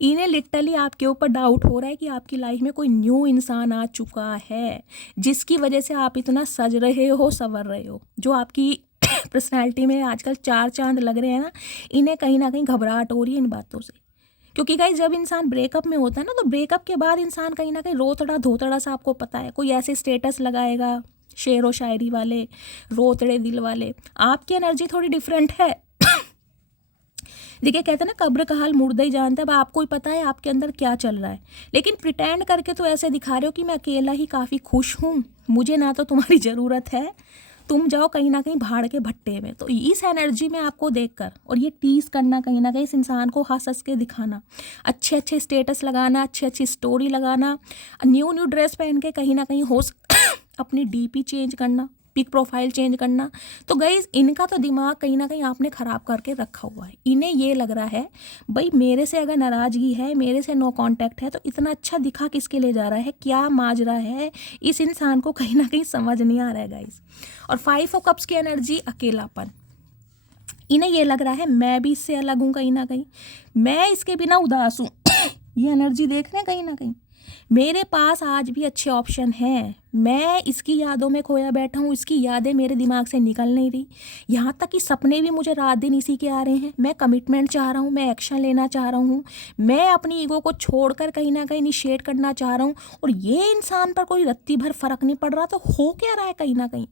इन्हें लिटरली आपके ऊपर डाउट हो रहा है कि आपकी लाइफ में कोई न्यू इंसान आ चुका है, जिसकी वजह से आप इतना सज रहे हो, संवर रहे हो। जो आपकी पर्सनैलिटी में आजकल 4 चांद लग रहे हैं ना, इन्हें कहीं ना कहीं घबराहट हो रही है इन बातों से। क्योंकि गाइस जब इंसान ब्रेकअप में होता है ना, तो ब्रेकअप के बाद इंसान कहीं ना कहीं रोतड़ा धोतड़ा सा, आपको पता है, कोई ऐसे स्टेटस लगाएगा शेर व शायरी वाले, रोतड़े दिल वाले। आपकी एनर्जी थोड़ी डिफरेंट है। देखिए कहते हैं ना, कब्र का हाल मुर्दा ही जानता है। अब आपको ही पता है आपके अंदर क्या चल रहा है, लेकिन प्रिटेंड करके तो ऐसे दिखा रहे हो कि मैं अकेला ही काफ़ी खुश हूँ, मुझे ना तो तुम्हारी ज़रूरत है, तुम जाओ कहीं ना कहीं भाड़ के भट्टे में। तो इस एनर्जी में आपको देखकर और ये टीज करना, कहीं ना कहीं इस इंसान को हंस हंस के दिखाना, अच्छे अच्छे स्टेटस लगाना, अच्छी अच्छी स्टोरी लगाना, न्यू न्यू ड्रेस पहन के कहीं ना कहीं अपनी डीपी चेंज करना, पिक प्रोफाइल चेंज करना। तो गाइज इनका तो दिमाग कहीं ना कहीं आपने ख़राब करके रखा हुआ है। इन्हें ये लग रहा है भाई मेरे से अगर नाराज़गी है, मेरे से नो कांटेक्ट है, तो इतना अच्छा दिखा किसके लिए जा रहा है, क्या माजरा है, इस इंसान को कहीं ना कहीं समझ नहीं आ रहा है गाइज। और 5 ऑफ कप्स की एनर्जी अकेलापन, इन्हें ये लग रहा है मैं भी इससे अलग हूँ, कहीं ना कहीं मैं इसके बिना उदास हूँ। ये एनर्जी देख रहे हैं, कहीं ना कहीं मेरे पास आज भी अच्छे ऑप्शन हैं, मैं इसकी यादों में खोया बैठा हूँ, इसकी यादें मेरे दिमाग से निकल नहीं रही, यहाँ तक कि सपने भी मुझे रात दिन इसी के आ रहे हैं। मैं कमिटमेंट चाह रहा हूँ, मैं एक्शन लेना चाह रहा हूँ, मैं अपनी ईगो को छोड़कर कहीं ना कहीं इनिशिएट करना चाह रहा हूँ, और ये इंसान पर कोई रत्ती भर फर्क नहीं पड़ रहा। तो हो क्या रहा है कहीं ना कहीं,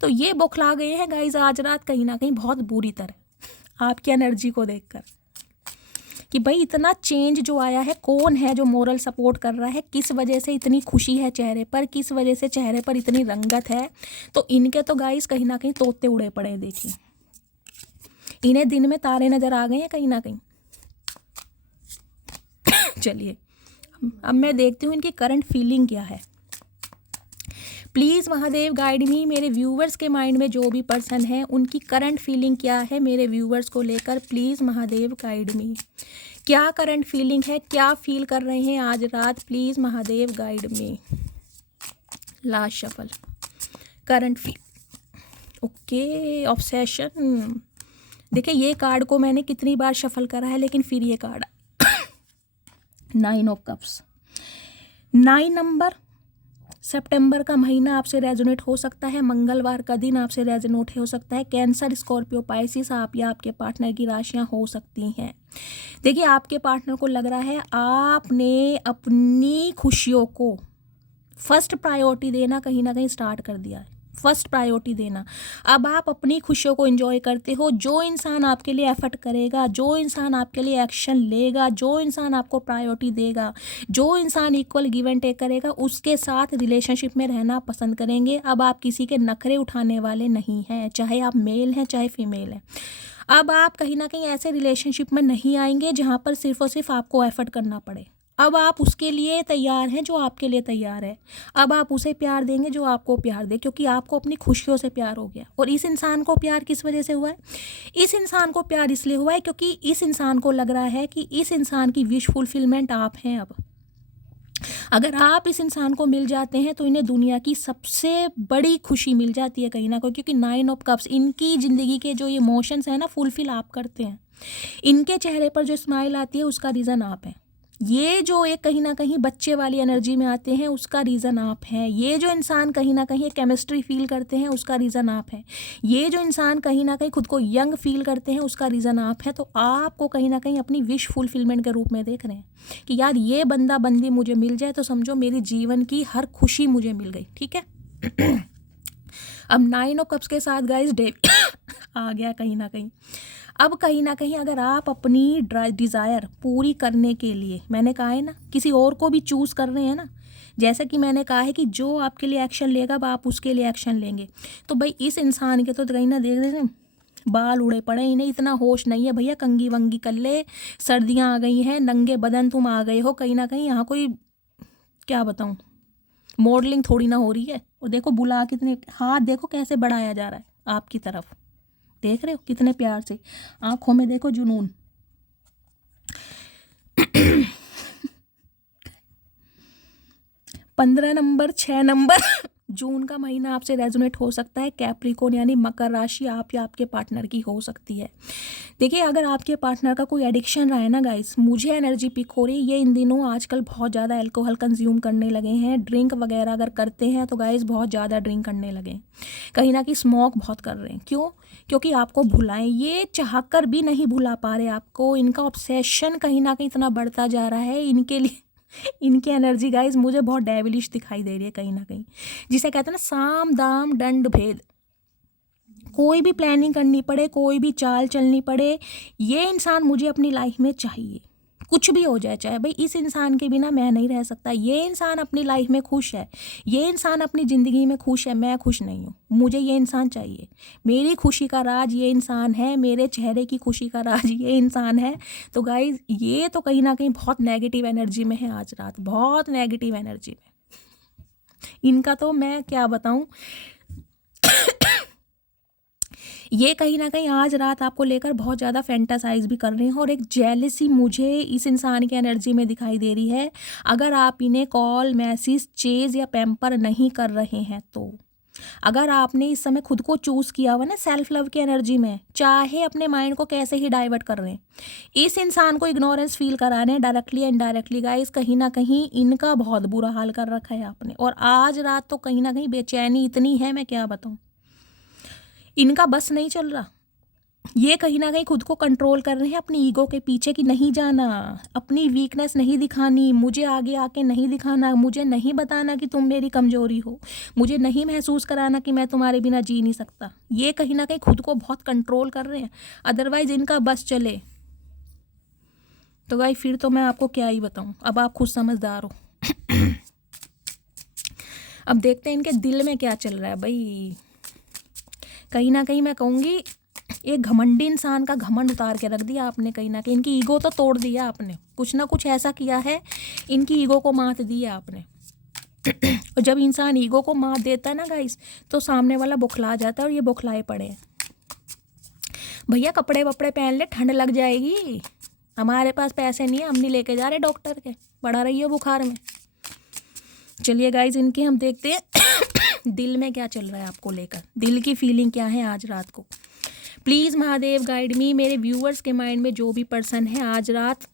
तो ये बौखला गए हैं गाइज आज रात कहीं ना कहीं बहुत बुरी तरह आपकी एनर्जी को देखकर कि भाई इतना चेंज जो आया है, कौन है जो मोरल सपोर्ट कर रहा है, किस वजह से इतनी खुशी है चेहरे पर, किस वजह से चेहरे पर इतनी रंगत है। तो इनके तो गाइस कहीं ना कहीं तोते उड़े पड़े हैं। देखिए इन्हें दिन में तारे नजर आ गए हैं कहीं ना कहीं। चलिए अब मैं देखती हूँ इनकी करंट फीलिंग क्या है। प्लीज़ महादेव गाइड मी, मेरे व्यूवर्स के माइंड में जो भी पर्सन है उनकी करंट फीलिंग क्या है मेरे व्यूवर्स को लेकर। प्लीज़ महादेव गाइड मी, क्या करंट फीलिंग है, क्या फील कर रहे हैं आज रात, please Mahadev guide me. Last shuffle, current feel, okay obsession. देखिए ये कार्ड को मैंने कितनी बार शफल करा है, लेकिन फिर ये कार्ड 9 ऑफ कप्स, 9 नंबर, सितंबर का महीना आपसे रेजोनेट हो सकता है, मंगलवार का दिन आपसे रेजोनेट हो सकता है। कैंसर, स्कॉर्पियो, पाइसिस आप या आपके पार्टनर की राशियां हो सकती हैं। देखिए आपके पार्टनर को लग रहा है आपने अपनी खुशियों को फर्स्ट प्रायोरिटी देना कहीं ना कहीं स्टार्ट कर दिया है, फर्स्ट प्रायोरिटी देना। अब आप अपनी खुशियों को एंजॉय करते हो। जो इंसान आपके लिए एफर्ट करेगा, जो इंसान आपके लिए एक्शन लेगा, जो इंसान आपको प्रायोरिटी देगा, जो इंसान इक्वल गिव एंड टेक करेगा, उसके साथ रिलेशनशिप में रहना पसंद करेंगे। अब आप किसी के नखरे उठाने वाले नहीं हैं, चाहे आप मेल हैं चाहे फीमेल हैं। अब आप कहीं ना कहीं ऐसे रिलेशनशिप में नहीं आएंगे जहाँ पर सिर्फ और सिर्फ आपको एफर्ट करना पड़े। अब आप उसके लिए तैयार हैं जो आपके लिए तैयार है। अब आप उसे प्यार देंगे जो आपको प्यार दे, क्योंकि आपको अपनी खुशियों से प्यार हो गया। और इस इंसान को प्यार किस वजह से हुआ है, इस इंसान को प्यार इसलिए हुआ है क्योंकि इस इंसान को लग रहा है कि इस इंसान की विश फुलफिलमेंट आप हैं। अब अगर आप इस इंसान को मिल जाते हैं तो इन्हें दुनिया की सबसे बड़ी खुशी मिल जाती है कहीं ना कहीं, क्योंकि 9 ऑफ कप्स इनकी ज़िंदगी के जो इमोशंस हैं ना फुलफिल आप करते हैं। इनके चेहरे पर जो स्माइल आती है उसका रीज़न आप हैं। ये जो एक कहीं ना कहीं बच्चे वाली एनर्जी में आते हैं उसका रीज़न आप हैं। ये जो इंसान कहीं ना कहीं केमिस्ट्री फील करते हैं उसका रीज़न आप हैं। ये जो इंसान कहीं ना कहीं खुद को यंग फील करते हैं उसका रीज़न आप हैं। तो आपको कहीं ना कहीं अपनी विश फुलफिलमेंट के रूप में देख रहे हैं कि यार ये बंदा बंदी मुझे मिल जाए तो समझो मेरी जीवन की हर खुशी मुझे मिल गई। ठीक है। अब 9 ऑफ कप्स के साथ गाइस डे आ गया कहीं ना कहीं। अब कहीं ना कहीं अगर आप अपनी डिज़ायर पूरी करने के लिए, मैंने कहा है ना, किसी और को भी चूज़ कर रहे हैं ना, जैसा कि मैंने कहा है कि जो आपके लिए एक्शन लेगा अब आप उसके लिए एक्शन लेंगे। तो भाई इस इंसान के तो कहीं ना देख रहे हैं बाल उड़े पड़े, इन्हें इतना होश नहीं है भैया, कंगी वंगी कर ले, सर्दियाँ आ गई हैं, नंगे बदन तुम आ गए हो कहीं ना कहीं। यहाँ कोई क्या बताऊँ, मॉडलिंग थोड़ी ना हो रही है। और देखो बुला कितने, हाथ देखो कैसे बढ़ाया जा रहा है आपकी तरफ, देख रहे हो कितने प्यार से, आंखों में देखो जुनून। 15 नंबर, 6 नंबर जून का महीना आपसे रेजोनेट हो सकता है। कैप्रिकॉर्न यानी मकर राशि आप या आपके पार्टनर की हो सकती है। देखिए अगर आपके पार्टनर का कोई एडिक्शन रहा है ना गाइस, मुझे एनर्जी पिक हो रही है, ये इन दिनों आजकल बहुत ज़्यादा अल्कोहल कंज्यूम करने लगे हैं। ड्रिंक वगैरह अगर करते हैं तो गाइस बहुत ज़्यादा ड्रिंक करने लगे हैं, कहीं ना कहीं स्मोक बहुत कर रहे हैं। क्यों? क्योंकि आपको भुलाएं, ये चाहकर भी नहीं भुला पा रहे आपको। इनका ऑब्सेशन कहीं ना कहीं इतना बढ़ता जा रहा है इनके लिए। इनकी एनर्जी गाइस मुझे बहुत डेविलिश दिखाई दे रही है कहीं ना कहीं, जिसे कहते हैं ना साम दाम दंड भेद। कोई भी प्लानिंग करनी पड़े, कोई भी चाल चलनी पड़े, ये इंसान मुझे अपनी लाइफ में चाहिए। कुछ भी हो जाए, चाहे भाई इस इंसान के बिना मैं नहीं रह सकता, ये इंसान अपनी लाइफ में खुश है, ये इंसान अपनी ज़िंदगी में खुश है, मैं खुश नहीं हूँ, मुझे ये इंसान चाहिए, मेरी खुशी का राज ये इंसान है, मेरे चेहरे की खुशी का राज ये इंसान है। तो गाइज ये तो कहीं ना कहीं बहुत नेगेटिव एनर्जी में है आज रात, बहुत नेगेटिव एनर्जी में। इनका तो मैं क्या बताऊँ, ये कहीं ना कहीं आज रात आपको लेकर बहुत ज़्यादा फैंटासाइज भी कर रहे हैं, और एक जेलसी मुझे इस इंसान की एनर्जी में दिखाई दे रही है। अगर आप इन्हें कॉल, मैसेज, चेज या पैम्पर नहीं कर रहे हैं, तो अगर आपने इस समय खुद को चूज़ किया हुआ ना सेल्फ लव की एनर्जी में, चाहे अपने माइंड को कैसे ही डाइवर्ट कर रहे हैं, इस इंसान को इग्नोरेंस फील करा रहे हैं डायरेक्टली एंड इनडायरेक्टली गाइस, कहीं ना कहीं इनका बहुत बुरा हाल कर रखा है आपने। और आज रात तो कहीं ना कहीं बेचैनी इतनी है, मैं क्या बताऊँ, इनका बस नहीं चल रहा। ये कहीं ना कहीं खुद को कंट्रोल कर रहे हैं अपनी ईगो के पीछे कि नहीं जाना, अपनी वीकनेस नहीं दिखानी, मुझे आगे आके नहीं दिखाना, मुझे नहीं बताना कि तुम मेरी कमजोरी हो, मुझे नहीं महसूस कराना कि मैं तुम्हारे बिना जी नहीं सकता। ये कहीं ना कहीं खुद को बहुत कंट्रोल कर रहे हैं, अदरवाइज इनका बस चले तो भाई फिर तो मैं आपको क्या ही बताऊं, अब आप खुद समझदार हो। अब देखते हैं इनके दिल में क्या चल रहा है भाई। कहीं ना कहीं मैं कहूँगी एक घमंडी इंसान का घमंड उतार के रख दिया आपने, कहीं ना कहीं इनकी ईगो तो तोड़ दिया आपने, कुछ ना कुछ ऐसा किया है, इनकी ईगो को मात दिया आपने। और जब इंसान ईगो को मात देता है ना गाइस, तो सामने वाला बौखला जाता है, और ये बौखलाए पड़े हैं। भैया कपड़े वपड़े पहन ले, ठंड लग जाएगी, हमारे पास पैसे नहीं है, हम नहीं लेके जा रहे डॉक्टर के, पड़ा रही है बुखार में। चलिए गाइस इनके हम देखते हैं दिल में क्या चल रहा है आपको लेकर, दिल की फीलिंग क्या है आज रात को। प्लीज़ महादेव गाइड मी, मेरे व्यूअर्स के माइंड में जो भी पर्सन है आज रात,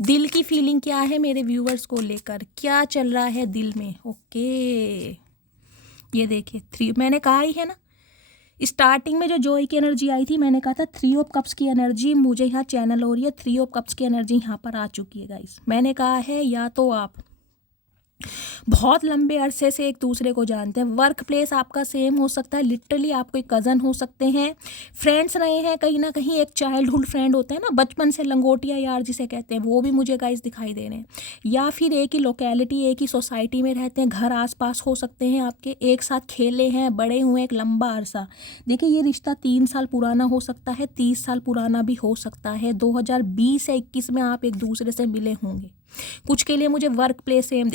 दिल की फीलिंग क्या है मेरे व्यूअर्स को लेकर, क्या चल रहा है दिल में। ओके ये देखिए 3, मैंने कहा ही है ना स्टार्टिंग में जो जॉय की एनर्जी आई थी, मैंने कहा था 3 ऑफ कप्स की एनर्जी मुझे यहाँ चैनल हो रही है, 3 ऑफ कप्स की एनर्जी यहाँ पर आ चुकी है गाइस। मैंने कहा है या तो आप बहुत लंबे अरसे से एक दूसरे को जानते हैं, वर्क प्लेस आपका सेम हो सकता है, लिटरली आप कोई कज़न हो सकते हैं, फ्रेंड्स रहे हैं कहीं ना कहीं, एक चाइल्डहुड फ्रेंड होते हैं ना बचपन से, लंगोटिया यार जिसे कहते हैं, वो भी मुझे गाइस दिखाई दे रहे हैं। या फिर एक ही लोकेलिटी, एक ही सोसाइटी में रहते हैं, घर आसपास हो सकते हैं आपके, एक साथ खेले हैं, बड़े हुए एक लंबा अरसा। देखिए ये रिश्ता 3 साल पुराना हो सकता है, 30 साल पुराना भी हो सकता है, 2020 या 21 में आप एक दूसरे से मिले होंगे। कुछ के लिए मुझे वर्क प्लेस सेम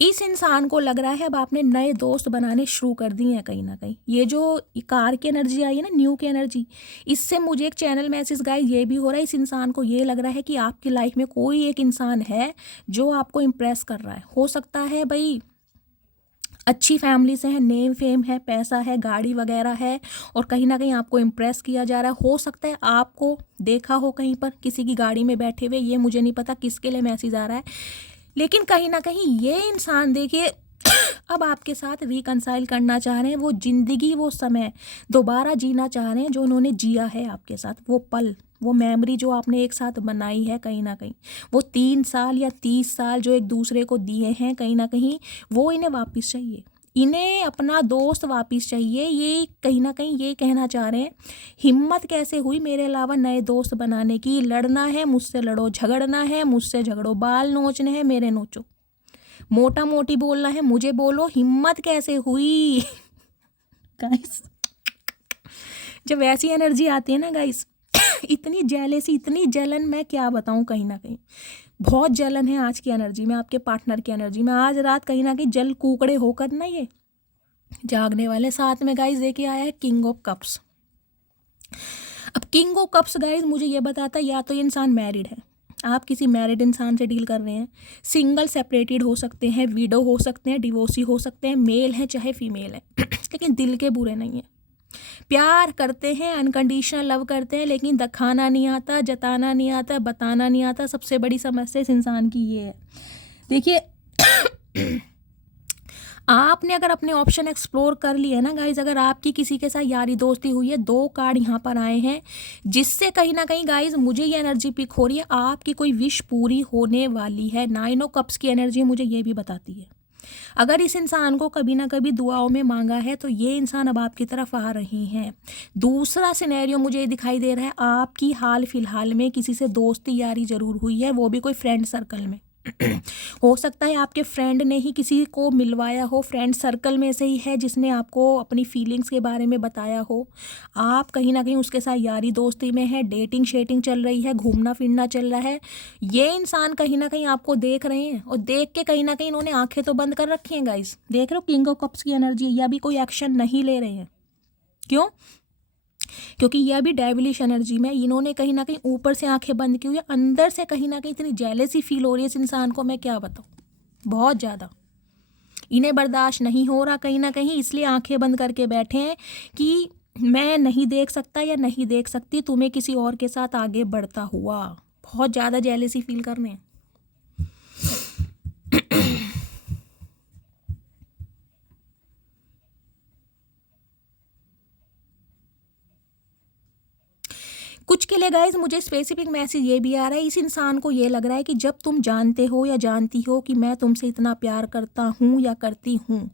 इस इंसान को लग रहा है अब आपने नए दोस्त बनाने शुरू कर दिए हैं कहीं ना कहीं। ये जो कार की एनर्जी आई है ना, न्यू की एनर्जी, इससे मुझे एक चैनल मैसेज गाइस ये भी हो रहा है, इस इंसान को ये लग रहा है कि आपकी लाइफ में कोई एक इंसान है जो आपको इम्प्रेस कर रहा है। हो सकता है भाई अच्छी फैमिली से है, नेम फेम है, पैसा है, गाड़ी वगैरह है, और कहीं ना कहीं आपको इम्प्रेस किया जा रहा है। हो सकता है आपको देखा हो कहीं पर किसी की गाड़ी में बैठे हुए, ये मुझे नहीं पता किसके लिए मैसेज आ रहा है, लेकिन कहीं ना कहीं ये इंसान देखिए अब आपके साथ रिकंसाइल करना चाह रहे हैं, वो ज़िंदगी, वो समय दोबारा जीना चाह रहे हैं जो उन्होंने जिया है आपके साथ, वो पल, वो मेमोरी जो आपने एक साथ बनाई है, कहीं ना कहीं वो 3 साल या 30 साल जो एक दूसरे को दिए हैं, कहीं ना कहीं वो इन्हें वापस चाहिए, इन्हें अपना दोस्त वापस चाहिए। ये कहीं ना कहीं ये कहना चाह रहे हैं, हिम्मत कैसे हुई मेरे अलावा नए दोस्त बनाने की, लड़ना है मुझसे लड़ो, झगड़ना है मुझसे झगड़ो, बाल नोचने हैं मेरे नोचो, मोटा मोटी बोलना है मुझे बोलो, हिम्मत कैसे हुई। गाइस जब ऐसी एनर्जी आती है ना गाइस, इतनी जेलेसी, इतनी जलन, मैं क्या बताऊं, कहीं ना कहीं बहुत जलन है आज की एनर्जी में, आपके पार्टनर की एनर्जी में। आज रात कहीं ना कहीं जल कूकड़े होकर ना ये जागने वाले। साथ में गाइस देखिए आया है किंग ऑफ कप्स। अब किंग ऑफ कप्स गाइस मुझे ये बताता है या तो ये इंसान मैरिड है, आप किसी मैरिड इंसान से डील कर रहे हैं, सिंगल सेपरेटेड हो सकते हैं, विडो हो सकते हैं, डिवोर्सी हो सकते हैं, मेल हैं चाहे फीमेल है, लेकिन दिल के बुरे नहीं है, प्यार करते हैं, अनकंडीशनल लव करते हैं, लेकिन दिखाना नहीं आता, जताना नहीं आता, बताना नहीं आता। सबसे बड़ी समस्या इस इंसान की ये है। देखिए आपने अगर अपने ऑप्शन एक्सप्लोर कर लिए ना गाइज, अगर आपकी किसी के साथ यारी दोस्ती हुई है, 2 कार्ड यहाँ पर आए हैं जिससे कहीं ना कहीं गाइज मुझे ये एनर्जी पिक हो रही है, आपकी कोई विश पूरी होने वाली है। 9 ऑफ कप्स की एनर्जी मुझे ये भी बताती है अगर इस इंसान को कभी ना कभी दुआओं में मांगा है तो ये इंसान अब आपकी तरफ आ रहे हैं। दूसरा सिनेरियो मुझे ये दिखाई दे रहा है, आपकी हाल फिलहाल में किसी से दोस्ती यारी ज़रूर हुई है, वो भी कोई फ्रेंड सर्कल में। हो सकता है आपके फ्रेंड ने ही किसी को मिलवाया हो, फ्रेंड सर्कल में से ही है जिसने आपको अपनी फीलिंग्स के बारे में बताया हो। आप कहीं ना कहीं उसके साथ यारी दोस्ती में है, डेटिंग शेटिंग चल रही है, घूमना फिरना चल रहा है। ये इंसान कहीं ना कहीं आपको देख रहे हैं और देख के कहीं ना कहीं इन्होंने आंखें तो बंद कर रखी हैं गाइस। देख रहे हो किंग ऑफ कप्स की एनर्जी, या भी कोई एक्शन नहीं ले रहे हैं। क्यों? क्योंकि यह भी डेविलिश एनर्जी में, इन्होंने कहीं ना कहीं ऊपर से आंखें बंद की हुई है, अंदर से कहीं ना कहीं इतनी जेलसी फील हो रही है इस इंसान को, मैं क्या बताऊँ, बहुत ज़्यादा इन्हें बर्दाश्त नहीं हो रहा कहीं ना कहीं, इसलिए आंखें बंद करके बैठे हैं कि मैं नहीं देख सकता या नहीं देख सकती तुम्हें किसी और के साथ आगे बढ़ता हुआ। बहुत ज़्यादा जेलसी फील कर रहे हैं। कुछ के लिए गाइज मुझे स्पेसिफिक मैसेज ये भी आ रहा है, इस इंसान को ये लग रहा है कि जब तुम जानते हो या जानती हो कि मैं तुमसे इतना प्यार करता हूँ या करती हूँ,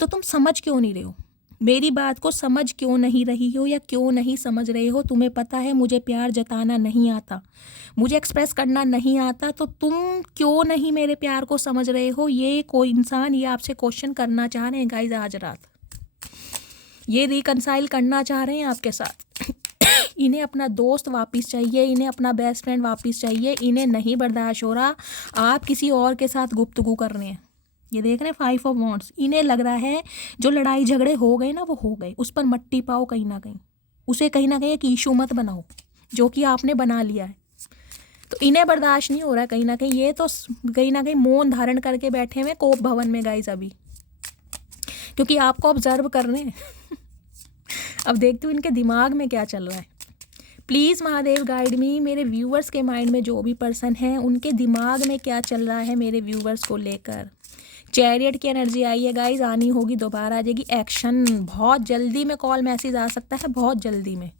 तो तुम समझ क्यों नहीं रहे हो, मेरी बात को समझ क्यों नहीं रही हो या क्यों नहीं समझ रहे हो। तुम्हें पता है मुझे प्यार जताना नहीं आता, मुझे एक्सप्रेस करना नहीं आता, तो तुम क्यों नहीं मेरे प्यार को समझ रहे हो। ये कोई इंसान ये आपसे क्वेश्चन करना चाह रहे हैं गाइज आज रात, ये रिकंसाइल करना चाह रहे हैं आपके साथ। इन्हें अपना दोस्त वापस चाहिए, इन्हें अपना बेस्ट फ्रेंड वापस चाहिए, इन्हें नहीं बर्दाश्त हो रहा आप किसी और के साथ गुफ्तगू कर रहे हैं। ये देख रहे हैं 5 ऑफ वॉन्ड्स, इन्हें लग रहा है जो लड़ाई झगड़े हो गए ना वो हो गए, उस पर मट्टी पाओ कहीं ना कहीं, उसे कहीं ना कहीं एक इशू मत बनाओ जो कि आपने बना लिया है। तो इन्हें बर्दाश्त नहीं हो रहा है कहीं ना कहीं, ये तो कहीं ना कहीं मौन धारण करके बैठे हुए कोप भवन में गाइस अभी, क्योंकि आपको ऑब्जर्व कर रहे हैं। अब देखते हो इनके दिमाग में क्या चल रहा है। प्लीज़ महादेव गाइड मी, मेरे व्यूवर्स के माइंड में जो भी पर्सन है उनके दिमाग में क्या चल रहा है मेरे व्यूवर्स को लेकर। चैरियट की एनर्जी आई है गाइज, आनी होगी, दोबारा आ जाएगी। एक्शन बहुत जल्दी में कॉल मैसेज आ सकता है, बहुत जल्दी में।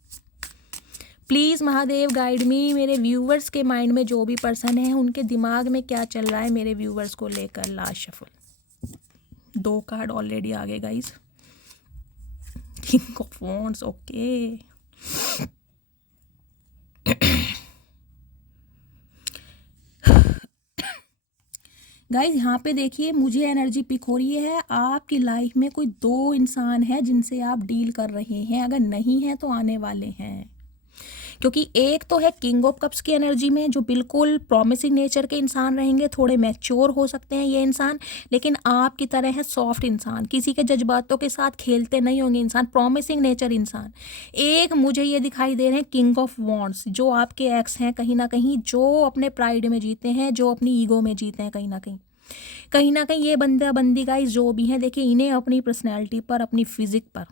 प्लीज़ महादेव गाइड मी, मेरे व्यूवर्स के माइंड में जो भी पर्सन है उनके दिमाग में क्या चल रहा है मेरे व्यूवर्स को लेकर। लास्ट शफल 2 कार्ड ऑलरेडी आ गए guys. King of wands, okay. Guys यहाँ पे देखिए मुझे एनर्जी पिक हो रही है, आपकी लाइफ में कोई 2 इंसान है जिनसे आप डील कर रहे हैं, अगर नहीं है तो आने वाले हैं। क्योंकि एक तो है किंग ऑफ कप्स की एनर्जी में जो बिल्कुल प्रॉमिसिंग नेचर के इंसान रहेंगे, थोड़े मैच्योर हो सकते हैं ये इंसान, लेकिन आपकी तरह है सॉफ्ट इंसान, किसी के जज्बातों के साथ खेलते नहीं होंगे इंसान, प्रॉमिसिंग नेचर इंसान। एक मुझे ये दिखाई दे रहे हैं किंग ऑफ वॉन्ड्स, जो आपके एक्स हैं कहीं ना कहीं, जो अपने प्राइड में जीते हैं, जो अपनी ईगो में जीते हैं कहीं ना कहीं ये बंदा बंदी गाइस जो भी हैं, देखिए इन्हें अपनी पर्सनैलिटी पर, अपनी फिजिक पर,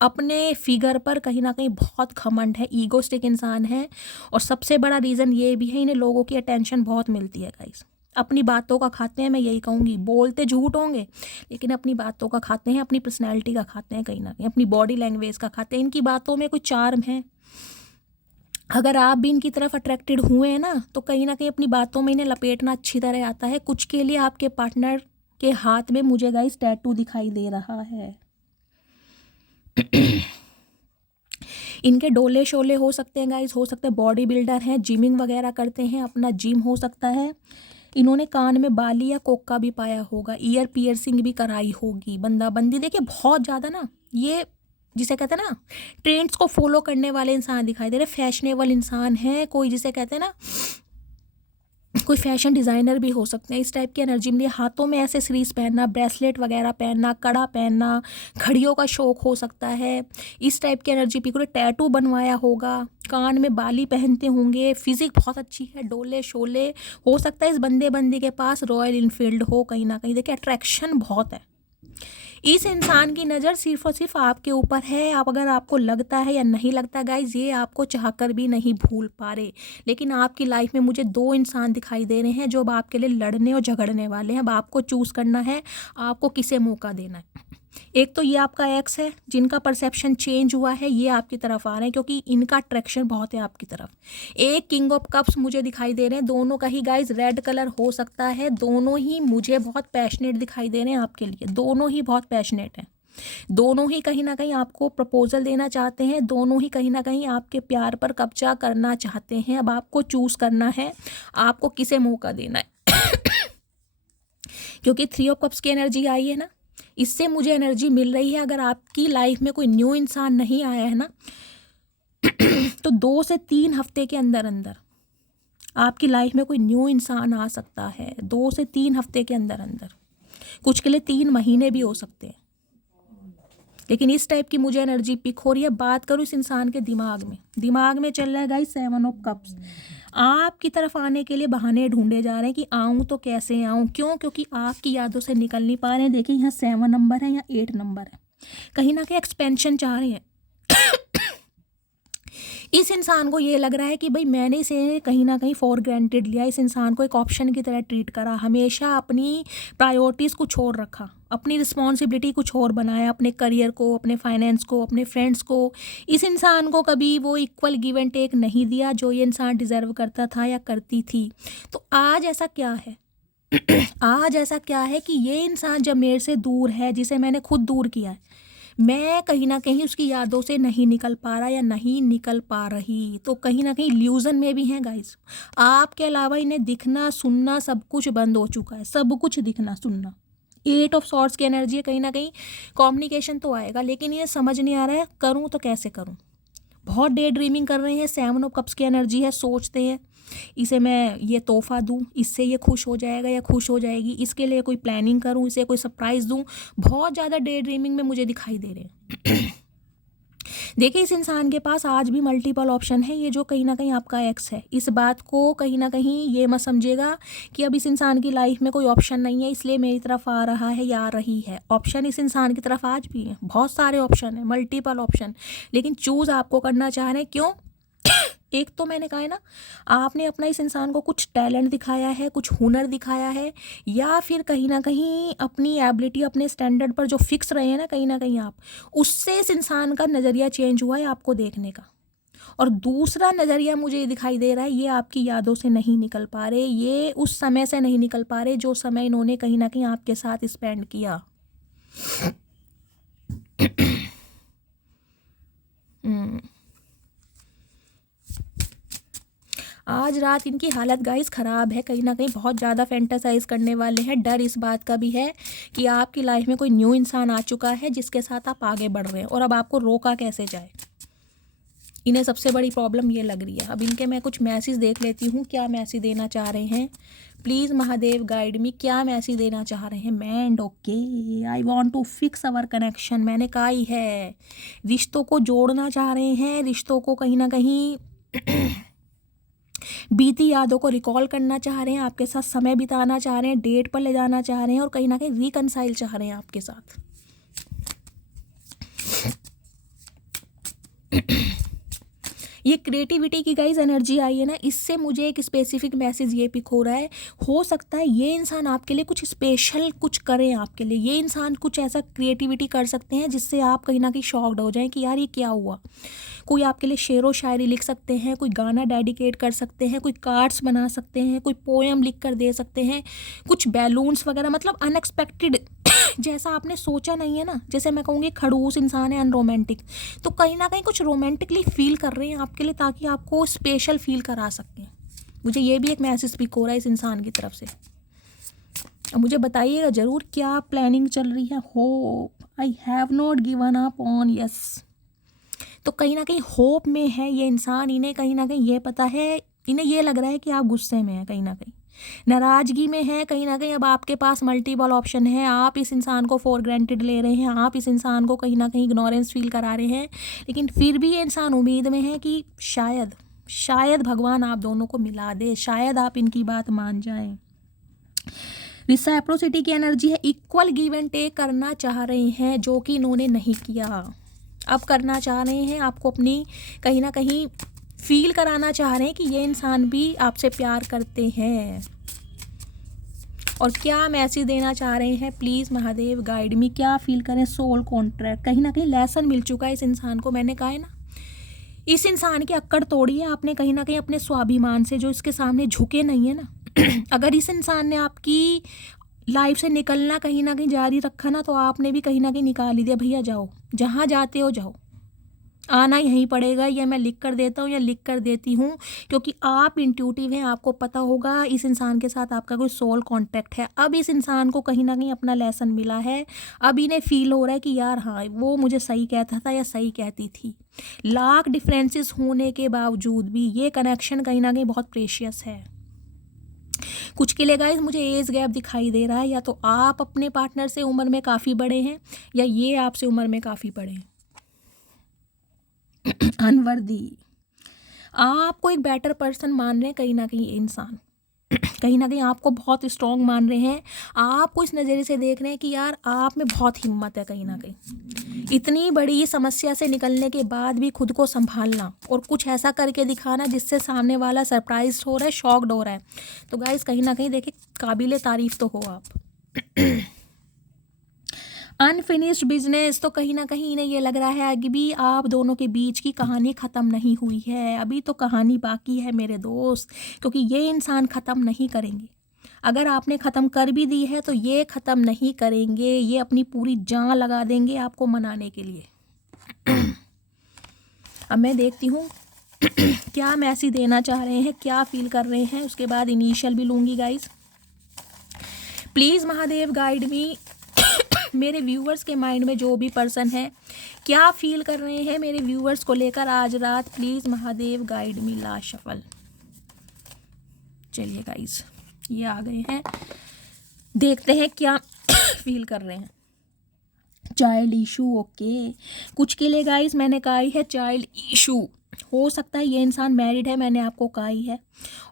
अपने फिगर पर कहीं ना कहीं बहुत घमंड है, ईगोस्टिक इंसान है। और सबसे बड़ा रीज़न ये भी है इन्हें लोगों की अटेंशन बहुत मिलती है गाइस, अपनी बातों का खाते हैं, मैं यही कहूँगी, बोलते झूठ होंगे लेकिन अपनी बातों का खाते हैं, अपनी पर्सनैलिटी का खाते हैं, कहीं ना कहीं अपनी बॉडी लैंग्वेज का खाते हैं, इनकी बातों में कोई चार्म है। अगर आप भी इनकी तरफ अट्रैक्टेड हुए हैं ना तो कहीं ना कहीं अपनी बातों में इन्हें लपेटना अच्छी तरह आता है। कुछ के लिए आपके पार्टनर के हाथ में मुझे गाइस टैटू दिखाई दे रहा है। इनके डोले शोले हो सकते हैं गाइस, हो सकते हैं बॉडी बिल्डर हैं, जिमिंग वगैरह करते हैं, अपना जिम हो सकता है। इन्होंने कान में बाली या कोका भी पाया होगा, ईयर पियर्सिंग भी कराई होगी। बंदा बंदी देखिए बहुत ज़्यादा ना, ये जिसे कहते हैं ना ट्रेंड्स को फॉलो करने वाले इंसान दिखाई दे रहे, फैशनेबल इंसान है कोई, जिसे कहते हैं ना कोई फैशन डिज़ाइनर भी हो सकते हैं। इस टाइप की एनर्जी में हाथों में एक्सेसरीज पहनना, ब्रेसलेट वगैरह पहनना, कड़ा पहनना, घड़ियों का शौक हो सकता है। इस टाइप की एनर्जी पे कोई टैटू बनवाया होगा, कान में बाली पहनते होंगे, फिजिक बहुत अच्छी है, डोले शोले हो सकता है। इस बंदे बंदी के पास रॉयल इनफील्ड हो कहीं ना कहीं, देखिए अट्रैक्शन बहुत है। इस इंसान की नज़र सिर्फ और सिर्फ आपके ऊपर है। आप अगर आपको लगता है या नहीं लगता गाइज, ये आपको चाहकर भी नहीं भूल पा रहे, लेकिन आपकी लाइफ में मुझे 2 इंसान दिखाई दे रहे हैं जो अब आपके लिए लड़ने और झगड़ने वाले हैं। अब आपको चूज़ करना है आपको किसे मौका देना है। एक तो ये आपका एक्स है जिनका परसेप्शन चेंज हुआ है, ये आपकी तरफ आ रहे हैं क्योंकि इनका अट्रैक्शन बहुत है आपकी तरफ। एक किंग ऑफ कप्स मुझे दिखाई दे रहे हैं, दोनों का ही गाइज रेड कलर हो सकता है, दोनों ही मुझे बहुत पैशनेट दिखाई दे रहे हैं आपके लिए, दोनों ही बहुत पैशनेट हैं, दोनों ही कहीं ना कहीं आपको प्रपोजल देना चाहते हैं, दोनों ही कहीं ना कहीं आपके प्यार पर कब्जा करना चाहते हैं। अब आपको चूज करना है आपको किसे मौका देना है क्योंकि 3 ऑफ कप्स की एनर्जी आई है ना, इससे मुझे एनर्जी मिल रही है अगर आपकी लाइफ में कोई न्यू इंसान नहीं आया है ना तो 2 से 3 हफ्ते के अंदर अंदर आपकी लाइफ में कोई न्यू इंसान आ सकता है। 2 से 3 हफ्ते के अंदर अंदर, कुछ के लिए 3 महीने भी हो सकते हैं, लेकिन इस टाइप की मुझे एनर्जी पिक हो रही है। बात करूँ इस इंसान के दिमाग में चल रहा है गाइस 7 ऑफ कप्स। आपकी तरफ आने के लिए बहाने ढूंढे जा रहे हैं कि आऊँ तो कैसे आऊँ, क्यों? क्योंकि आपकी यादों से निकल नहीं पा रहे हैं। देखिए यहाँ 7 नंबर है, यहाँ 8 नंबर है, कहीं ना कहीं एक्सपेंशन चाह रहे हैं इस इंसान को ये लग रहा है कि भाई मैंने इसे कहीं ना कहीं फॉर ग्रांटेड लिया, इस इंसान को एक ऑप्शन की तरह ट्रीट करा, हमेशा अपनी प्रायोरिटीज़ को छोड़ रखा, अपनी रिस्पॉन्सिबिलिटी कुछ और बनाया, अपने करियर को, अपने फाइनेंस को, अपने फ्रेंड्स को। इस इंसान को कभी वो इक्वल गिव एंड टेक नहीं दिया जो ये इंसान डिज़र्व करता था या करती थी। तो आज ऐसा क्या है आज ऐसा क्या है कि ये इंसान जब मेरे से दूर है, जिसे मैंने खुद दूर किया है, मैं कहीं ना कहीं उसकी यादों से नहीं निकल पा रहा या नहीं निकल पा रही, तो कहीं ना कहीं इल्यूजन में भी हैं गाइस। आपके अलावा इन्हें दिखना सुनना सब कुछ बंद हो चुका है, सब कुछ दिखना सुनना। 8 ऑफ सॉर्ड्स की एनर्जी है, कहीं ना कहीं कम्युनिकेशन तो आएगा, लेकिन ये समझ नहीं आ रहा है करूँ तो कैसे करूँ। बहुत डे ड्रीमिंग कर रहे हैं। 7 ऑफ कप्स की एनर्जी है, सोचते हैं इसे मैं ये तोहफा दूं, इससे ये खुश हो जाएगा या खुश हो जाएगी, इसके लिए कोई प्लानिंग करूं, इसे कोई सरप्राइज़ दूं। बहुत ज़्यादा डे ड्रीमिंग में मुझे दिखाई दे रहे हैं देखिए इस इंसान के पास आज भी मल्टीपल ऑप्शन है। ये जो कहीं ना कहीं आपका एक्स है, इस बात को कहीं ना कहीं ये मत समझेगा कि अब इस इंसान की लाइफ में कोई ऑप्शन नहीं है इसलिए मेरी तरफ आ रहा है या आ रही है। ऑप्शन इस इंसान की तरफ आज भी है, बहुत सारे ऑप्शन है, मल्टीपल ऑप्शन, लेकिन चूज़ आपको करना चाह रहे हैं। क्यों? एक तो मैंने कहा है ना, आपने अपना इस इंसान को कुछ टैलेंट दिखाया है, कुछ हुनर दिखाया है, या फिर कहीं ना कहीं अपनी एबिलिटी, अपने स्टैंडर्ड पर जो फिक्स रहे हैं ना कहीं आप, उससे इस इंसान का नज़रिया चेंज हुआ है आपको देखने का। और दूसरा नज़रिया मुझे ये दिखाई दे रहा है, ये आपकी यादों से नहीं निकल पा रहे, ये उस समय से नहीं निकल पा रहे जो समय इन्होंने कहीं ना कहीं आपके साथ स्पेंड किया आज रात इनकी हालत गाइस ख़राब है, कहीं ना कहीं बहुत ज़्यादा फैंटासाइज करने वाले हैं। डर इस बात का भी है कि आपकी लाइफ में कोई न्यू इंसान आ चुका है जिसके साथ आप आगे बढ़ रहे हैं और अब आपको रोका कैसे जाए। इन्हें सबसे बड़ी प्रॉब्लम ये लग रही है। अब इनके मैं कुछ मैसेज देख लेती हूँ, क्या मैसेज देना चाह रहे हैं। प्लीज़ महादेव गाइड मी, क्या मैसेज देना चाह रहे हैं। मैंड okay, I want to fix our connection, मैंने कहा ही है, रिश्तों को जोड़ना चाह रहे हैं, रिश्तों को कहीं ना कहीं बीती यादों को रिकॉल करना चाह रहे हैं, आपके साथ समय बिताना चाह रहे हैं, डेट पर ले जाना चाह रहे हैं और कहीं ना कहीं रिकनसाइल चाह रहे हैं आपके साथ। ये क्रिएटिविटी की गाइस एनर्जी आई है ना, इससे मुझे एक स्पेसिफिक मैसेज ये पिक हो रहा है। हो सकता है ये इंसान आपके लिए कुछ स्पेशल कुछ करें आपके लिए, ये इंसान कुछ ऐसा क्रिएटिविटी कर सकते हैं जिससे आप कहीं ना कहीं शॉक्ड हो जाएं कि यार ये क्या हुआ। कोई आपके लिए शेरो शायरी लिख सकते हैं, कोई गाना डेडिकेट कर सकते हैं, कोई कार्ड्स बना सकते हैं, कोई पोएम लिख कर दे सकते हैं, कुछ बैलून्स वगैरह, मतलब अनएक्सपेक्टेड जैसा आपने सोचा नहीं है ना। जैसे मैं कहूँगी खड़ूस इंसान है, अनरोमांटिक, तो कहीं ना कहीं कुछ रोमांटिकली फील कर रहे हैं आपके लिए ताकि आपको स्पेशल फील करा सकें। मुझे ये भी एक मैसेज पिक हो रहा है इस इंसान की तरफ से। अब मुझे बताइएगा ज़रूर क्या प्लानिंग चल रही है। Hope I have not given up on, yes. तो कहीं ना कहीं होप में है ये इंसान, इन्हें कहीं ना कहीं ये पता है, इन्हें ये लग रहा है कि आप गुस्से में हैं, कहीं ना कहीं नाराज़गी में है, कहीं ना कहीं अब आपके पास मल्टीपल ऑप्शन है, आप इस इंसान को फॉर ग्रांटेड ले रहे हैं, आप इस इंसान को कहीं ना कहीं इग्नोरेंस फील करा रहे हैं, लेकिन फिर भी ये इंसान उम्मीद में है कि शायद भगवान आप दोनों को मिला दे, शायद आप इनकी बात मान जाएं। रिसिप्रोसिटी की एनर्जी है, इक्वल गिव एंड टेक करना चाह रहे हैं जो कि इन्होंने नहीं किया, अब करना चाह रहे हैं। आपको अपनी कहीं ना कहीं फील कराना चाह रहे हैं कि ये इंसान भी आपसे प्यार करते हैं। और क्या मैसेज देना चाह रहे हैं, प्लीज़ महादेव गाइड मी, क्या फील करें। सोल कॉन्ट्रैक्ट, कहीं ना कहीं लेसन मिल चुका है इस इंसान को। मैंने कहा है ना, इस इंसान की अक्कड़ तोड़ी है आपने कहीं ना कहीं अपने स्वाभिमान से, जो इसके सामने झुके नहीं है ना। अगर इस इंसान ने आपकी लाइफ से निकलना कहीं ना कहीं जारी रखा ना, तो आपने भी कहीं ना कहीं निकाल ही दिया, भैया जाओ जहाँ जाते हो जाओ, आना यहीं पड़ेगा, या मैं लिख कर देता हूँ या लिख कर देती हूँ, क्योंकि आप इंट्यूटिव हैं, आपको पता होगा इस इंसान के साथ आपका कोई सोल कांटेक्ट है। अब इस इंसान को कहीं ना कहीं अपना लेसन मिला है, अब इन्हें फील हो रहा है कि यार हाँ वो मुझे सही कहता था या सही कहती थी। लाख डिफरेंसेस होने के बावजूद भी ये कनेक्शन कहीं ना कहीं बहुत प्रेशियस है। कुछ के लिए गाइस मुझे एज गैप दिखाई दे रहा है, या तो आप अपने पार्टनर से उम्र में काफ़ी बड़े हैं या ये आपसे उम्र में काफ़ी बड़े हैं। अनवर्दी, आपको एक बेटर पर्सन मान रहे हैं कहीं ना कहीं ये इंसान, कहीं ना कहीं आपको बहुत स्ट्रॉन्ग मान रहे हैं, आपको इस नज़रिए से देख रहे हैं कि यार आप में बहुत हिम्मत है। कहीं ना कहीं इतनी बड़ी समस्या से निकलने के बाद भी खुद को संभालना और कुछ ऐसा करके दिखाना जिससे सामने वाला सरप्राइज हो रहा है, शॉक्ड हो रहा है। तो गाइस कहीं ना कहीं देखिए काबिले तारीफ तो हो आप। अनफिनिश्ड बिजनेस, तो कहीं ना कहीं इन्हें ये लग रहा है कि भी आप दोनों के बीच की कहानी ख़त्म नहीं हुई है, अभी तो कहानी बाकी है मेरे दोस्त, क्योंकि ये इंसान ख़त्म नहीं करेंगे। अगर आपने ख़त्म कर भी दी है तो ये ख़त्म नहीं करेंगे, ये अपनी पूरी जान लगा देंगे आपको मनाने के लिए। अब मैं देखती हूँ क्या मैसेज देना चाह रहे हैं, क्या फील कर रहे हैं, उसके बाद इनिशियल भी लूँगी गाइज। प्लीज़ महादेव गाइड मी। मेरे व्यूवर्स के माइंड में जो भी पर्सन है क्या फील कर रहे हैं मेरे व्यूवर्स को लेकर आज रात, please Mahadev guide me. Last shuffle, चलिए गाइज ये आ गए हैं, देखते हैं क्या फील कर रहे हैं। चाइल्ड इशू, ओके, कुछ के लिए गाइज मैंने कहा ही है चाइल्ड इशू। हो सकता है ये इंसान मैरिड है, मैंने आपको कहा ही है,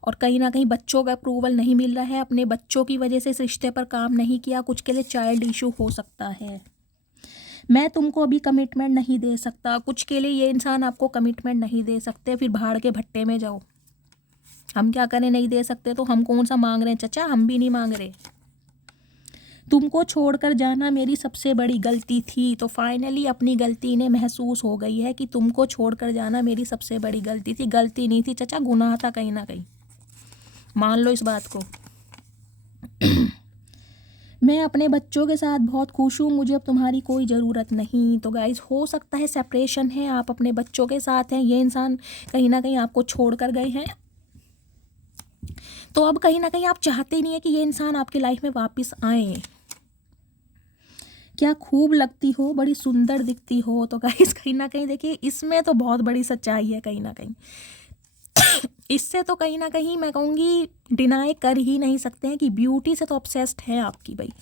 और कहीं ना कहीं बच्चों का अप्रूवल नहीं मिल रहा है, अपने बच्चों की वजह से इस रिश्ते पर काम नहीं किया। कुछ के लिए चाइल्ड इशू हो सकता है, मैं तुमको अभी कमिटमेंट नहीं दे सकता। कुछ के लिए ये इंसान आपको कमिटमेंट नहीं दे सकते, फिर भाड़ के भट्टे में जाओ। हम क्या करें, नहीं दे सकते तो हम कौन सा मांग रहे हैं चचा, हम भी नहीं मांग रहे। तुमको छोड़कर जाना मेरी सबसे बड़ी गलती थी, तो फाइनली अपनी गलती इन्हें महसूस हो गई है कि तुमको छोड़कर जाना मेरी सबसे बड़ी गलती थी। गलती नहीं थी चचा, गुनाह था कहीं ना कहीं, मान लो इस बात को। मैं अपने बच्चों के साथ बहुत खुश हूँ, मुझे अब तुम्हारी कोई ज़रूरत नहीं। तो गाइज हो सकता है सेपरेशन है, आप अपने बच्चों के साथ हैं, ये इंसान कहीं ना कहीं आपको छोड़ कर गए हैं, तो अब कहीं ना कहीं आप चाहते ही नहीं है कि ये इंसान आपकी लाइफ में वापस आए। क्या खूब लगती हो, बड़ी सुंदर दिखती हो, तो गाइस कहीं ना कहीं देखिए इसमें तो बहुत बड़ी सच्चाई है कहीं ना कहीं। इससे तो कहीं ना कहीं मैं कहूँगी डिनाई कर ही नहीं सकते हैं कि ब्यूटी से तो ऑब्सेस्ड है आपकी भाई।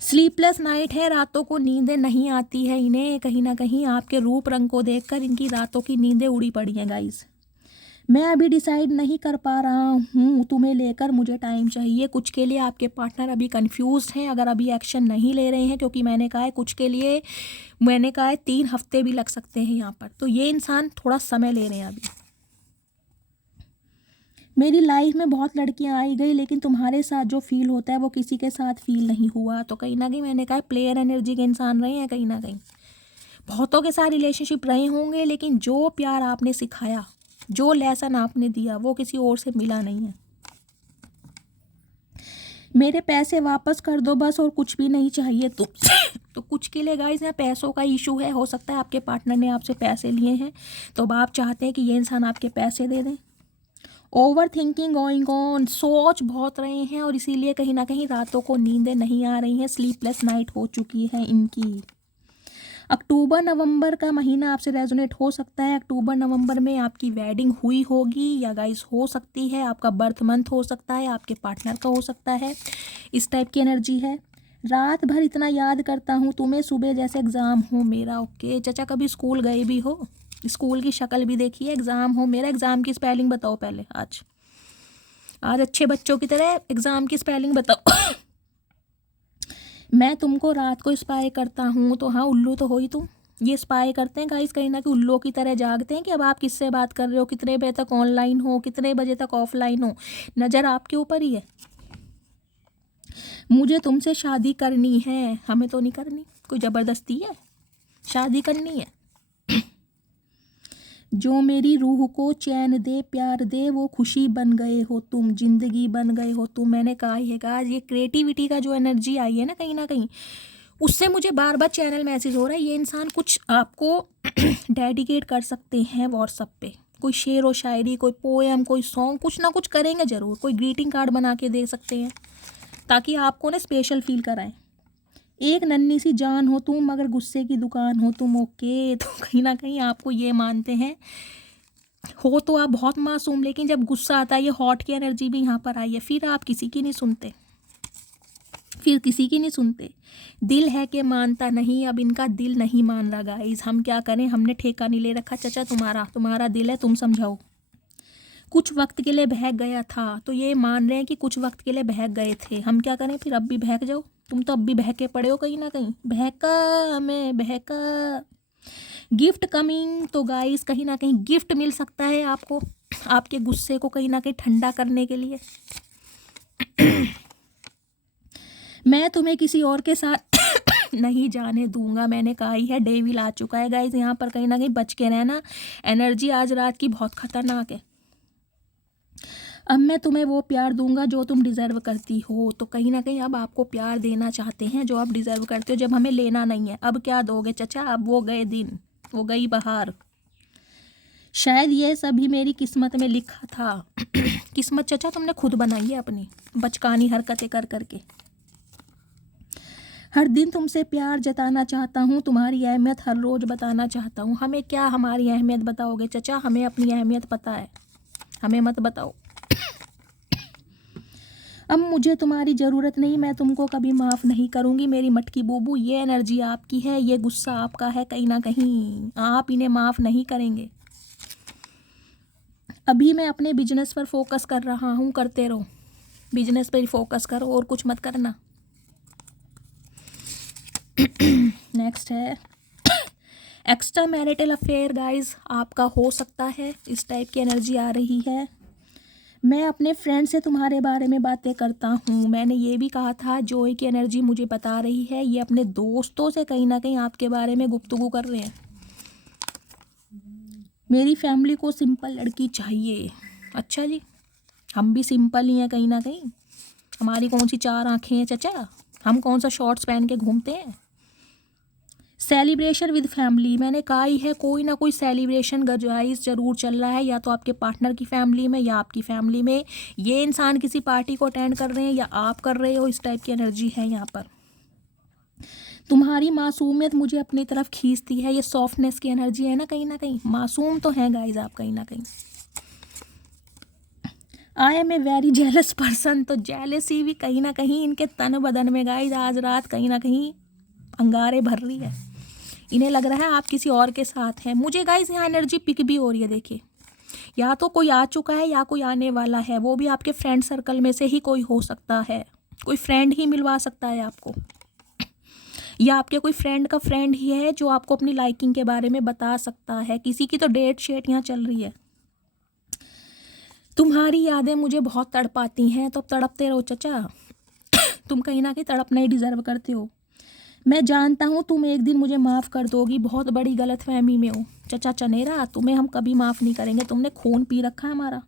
स्लीपलेस नाइट है, रातों को नींदें नहीं आती है इन्हें, कहीं ना कहीं आपके रूप रंग को देखकर इनकी रातों की नींदें उड़ी पड़ी हैं गाइस। मैं अभी डिसाइड नहीं कर पा रहा हूँ, तुम्हें लेकर मुझे टाइम चाहिए। कुछ के लिए आपके पार्टनर अभी कंफ्यूज्ड हैं, अगर अभी एक्शन नहीं ले रहे हैं, क्योंकि मैंने कहा है कुछ के लिए, मैंने कहा है 3 हफ्ते भी लग सकते हैं यहाँ पर, तो ये इंसान थोड़ा समय ले रहे हैं अभी। मेरी लाइफ में बहुत लड़कियां आई गई, लेकिन तुम्हारे साथ जो फील होता है वो किसी के साथ फील नहीं हुआ। तो कहीं ना कहीं मैंने कहा प्लेयर एनर्जी के इंसान रहे हैं, कहीं ना कहीं बहुतों के साथ रिलेशनशिप रहे होंगे, लेकिन जो प्यार आपने सिखाया, जो लेसन आपने दिया, वो किसी और से मिला नहीं है। मेरे पैसे वापस कर दो बस, और कुछ भी नहीं चाहिए तुमसे। तो कुछ के लिए गाइस यहाँ पैसों का इशू है, हो सकता है आपके पार्टनर ने आपसे पैसे लिए हैं, तो अब आप चाहते हैं कि ये इंसान आपके पैसे दे दें। ओवर थिंकिंग गोइंग ऑन, सोच बहुत रहे हैं, और इसीलिए कहीं ना कहीं रातों को नींदें नहीं आ रही हैं, स्लीपलेस नाइट हो चुकी है इनकी। अक्टूबर नवंबर का महीना आपसे रेजोनेट हो सकता है, अक्टूबर नवंबर में आपकी वेडिंग हुई होगी, या गाइस हो सकती है आपका बर्थ मंथ हो सकता है, आपके पार्टनर का हो सकता है, इस टाइप की एनर्जी है। रात भर इतना याद करता हूँ तुम्हें, सुबह जैसे एग्ज़ाम हो मेरा। ओके चचा, कभी स्कूल गए भी हो, स्कूल की शक्ल भी देखिए, एग्ज़ाम हो मेरा। एग्ज़ाम की स्पेलिंग बताओ पहले, आज अच्छे बच्चों की तरह एग्ज़ाम की स्पेलिंग बताओ। मैं तुमको रात को इंस्पायर करता हूँ, तो हाँ उल्लू तो हो ही तुम, ये स्पाई करते हैं गाइस, कहीं ना कहीं उल्लू की तरह जागते हैं कि अब आप किससे बात कर रहे हो, कितने बजे तक ऑनलाइन हो, कितने बजे तक ऑफलाइन हो। नज़र आपके ऊपर ही है। मुझे तुमसे शादी करनी है, हमें तो नहीं करनी, कोई ज़बरदस्ती है, शादी करनी है। जो मेरी रूह को चैन दे, प्यार दे, वो खुशी बन गए हो तुम, जिंदगी बन गए हो तुम। मैंने कहा है गाइस, ये क्रिएटिविटी का जो एनर्जी आई है ना कहीं उससे मुझे बार बार चैनल मैसेज हो रहा है, ये इंसान कुछ आपको डेडिकेट कर सकते हैं व्हाट्सएप पे, कोई शेर व शायरी, कोई पोएम, कोई सॉन्ग, कुछ ना कुछ करेंगे ज़रूर, कोई ग्रीटिंग कार्ड बना के दे सकते हैं ताकि आपको ना स्पेशल फील कराएं। एक नन्ही सी जान हो तुम, मगर गुस्से की दुकान हो तुम। ओके, तो कहीं ना कहीं आपको ये मानते हैं, हो तो आप बहुत मासूम, लेकिन जब गुस्सा आता है, ये हॉट की एनर्जी भी यहाँ पर आई है, फिर आप किसी की नहीं सुनते, फिर किसी की नहीं सुनते। दिल है कि मानता नहीं, अब इनका दिल नहीं मान रहा गाइस, हम क्या करें, हमने ठेका नहीं ले रखा। चचा तुम्हारा दिल है, तुम समझाओ। कुछ वक्त के लिए बहक गया था, तो ये मान रहे हैं कि कुछ वक्त के लिए बहक गए थे, हम क्या करें फिर, अब भी बहक जाओ। तुम तो अब भी बहके पड़े हो कहीं ना कहीं, बहका मैं बहका। गिफ्ट कमिंग, तो गाइस कहीं ना कहीं गिफ्ट मिल सकता है आपको, आपके गुस्से को कहीं ना कहीं ठंडा करने के लिए। मैं तुम्हें किसी और के साथ नहीं जाने दूंगा, मैंने कहा ही है। डेविल आ चुका है गाइस यहाँ पर, कहीं ना कहीं बच के रहना, एनर्जी आज रात की बहुत खतरनाक है। अब मैं तुम्हें वो प्यार दूंगा जो तुम डिज़र्व करती हो, तो कहीं ना कहीं अब आपको प्यार देना चाहते हैं जो आप डिज़र्व करते हो, जब हमें लेना नहीं है। अब क्या दोगे चचा, अब वो गए दिन, वो गई बहार, शायद ये सभी मेरी किस्मत में लिखा था। किस्मत चचा तुमने खुद बनाई है अपनी बचकानी हरकतें कर करके। हर दिन तुमसे प्यार जताना चाहता हूँ, तुम्हारी अहमियत हर रोज़ बताना चाहता हूँ। हमें क्या हमारी अहमियत बताओगे चचा, हमें अपनी अहमियत पता है, हमें मत बताओ। अब मुझे तुम्हारी ज़रूरत नहीं, मैं तुमको कभी माफ़ नहीं करूँगी मेरी मटकी बूबू। ये एनर्जी आपकी है, ये गुस्सा आपका है, कहीं ना कहीं आप इन्हें माफ़ नहीं करेंगे। अभी मैं अपने बिजनेस पर फोकस कर रहा हूँ, करते रहो, बिजनेस पर फोकस करो और कुछ मत करना। नेक्स्ट है एक्स्ट्रा मैरिटल अफेयर गाइस, आपका हो सकता है, इस टाइप की एनर्जी आ रही है। मैं अपने फ्रेंड से तुम्हारे बारे में बातें करता हूँ, मैंने ये भी कहा था, जॉय की एनर्जी मुझे बता रही है, ये अपने दोस्तों से कहीं ना कहीं आपके बारे में गुफ्तगू कर रहे हैं। मेरी फैमिली को सिंपल लड़की चाहिए। अच्छा जी, हम भी सिंपल ही हैं कहीं ना कहीं, हमारी कौन सी चार आंखें हैं चचा, हम कौन सा शॉर्ट्स पहन के घूमते हैं। सेलिब्रेशन विद फैमिली, मैंने कहा ही है, कोई ना कोई सेलिब्रेशन गाइस ज़रूर चल रहा है, या तो आपके पार्टनर की फैमिली में या आपकी फैमिली में। ये इंसान किसी पार्टी को अटेंड कर रहे हैं या आप कर रहे हो, इस टाइप की एनर्जी है यहाँ पर। तुम्हारी मासूमियत मुझे अपनी तरफ खींचती है, ये सॉफ्टनेस की एनर्जी है ना कहीं मासूम तो हैं गाइस आप कहीं ना कहीं। I am a very jealous person, तो जेलसी भी कहीं ना कहीं इनके तन बदन में गाइस आज रात कहीं ना कहीं अंगारे भर रही है। इन्हें लग रहा है आप किसी और के साथ हैं। मुझे गाइस यहाँ एनर्जी पिक भी हो रही है, देखिए, या तो कोई आ चुका है या कोई आने वाला है, वो भी आपके फ्रेंड सर्कल में से ही कोई हो सकता है, कोई फ्रेंड ही मिलवा सकता है आपको, या आपके कोई फ्रेंड का फ्रेंड ही है जो आपको अपनी लाइकिंग के बारे में बता सकता है। किसी की तो डेट शेट यहाँ चल रही है। तुम्हारी यादें मुझे बहुत तड़पाती हैं, तो तड़पते रहो चचा, तुम कहीं ना कहीं तड़पना ही डिजर्व करते हो। मैं जानता हूँ तुम एक दिन मुझे माफ़ कर दोगी, बहुत बड़ी गलतफहमी में हो चचा चनेरा, तुम्हें हम कभी माफ़ नहीं करेंगे, तुमने खून पी रखा है हमारा।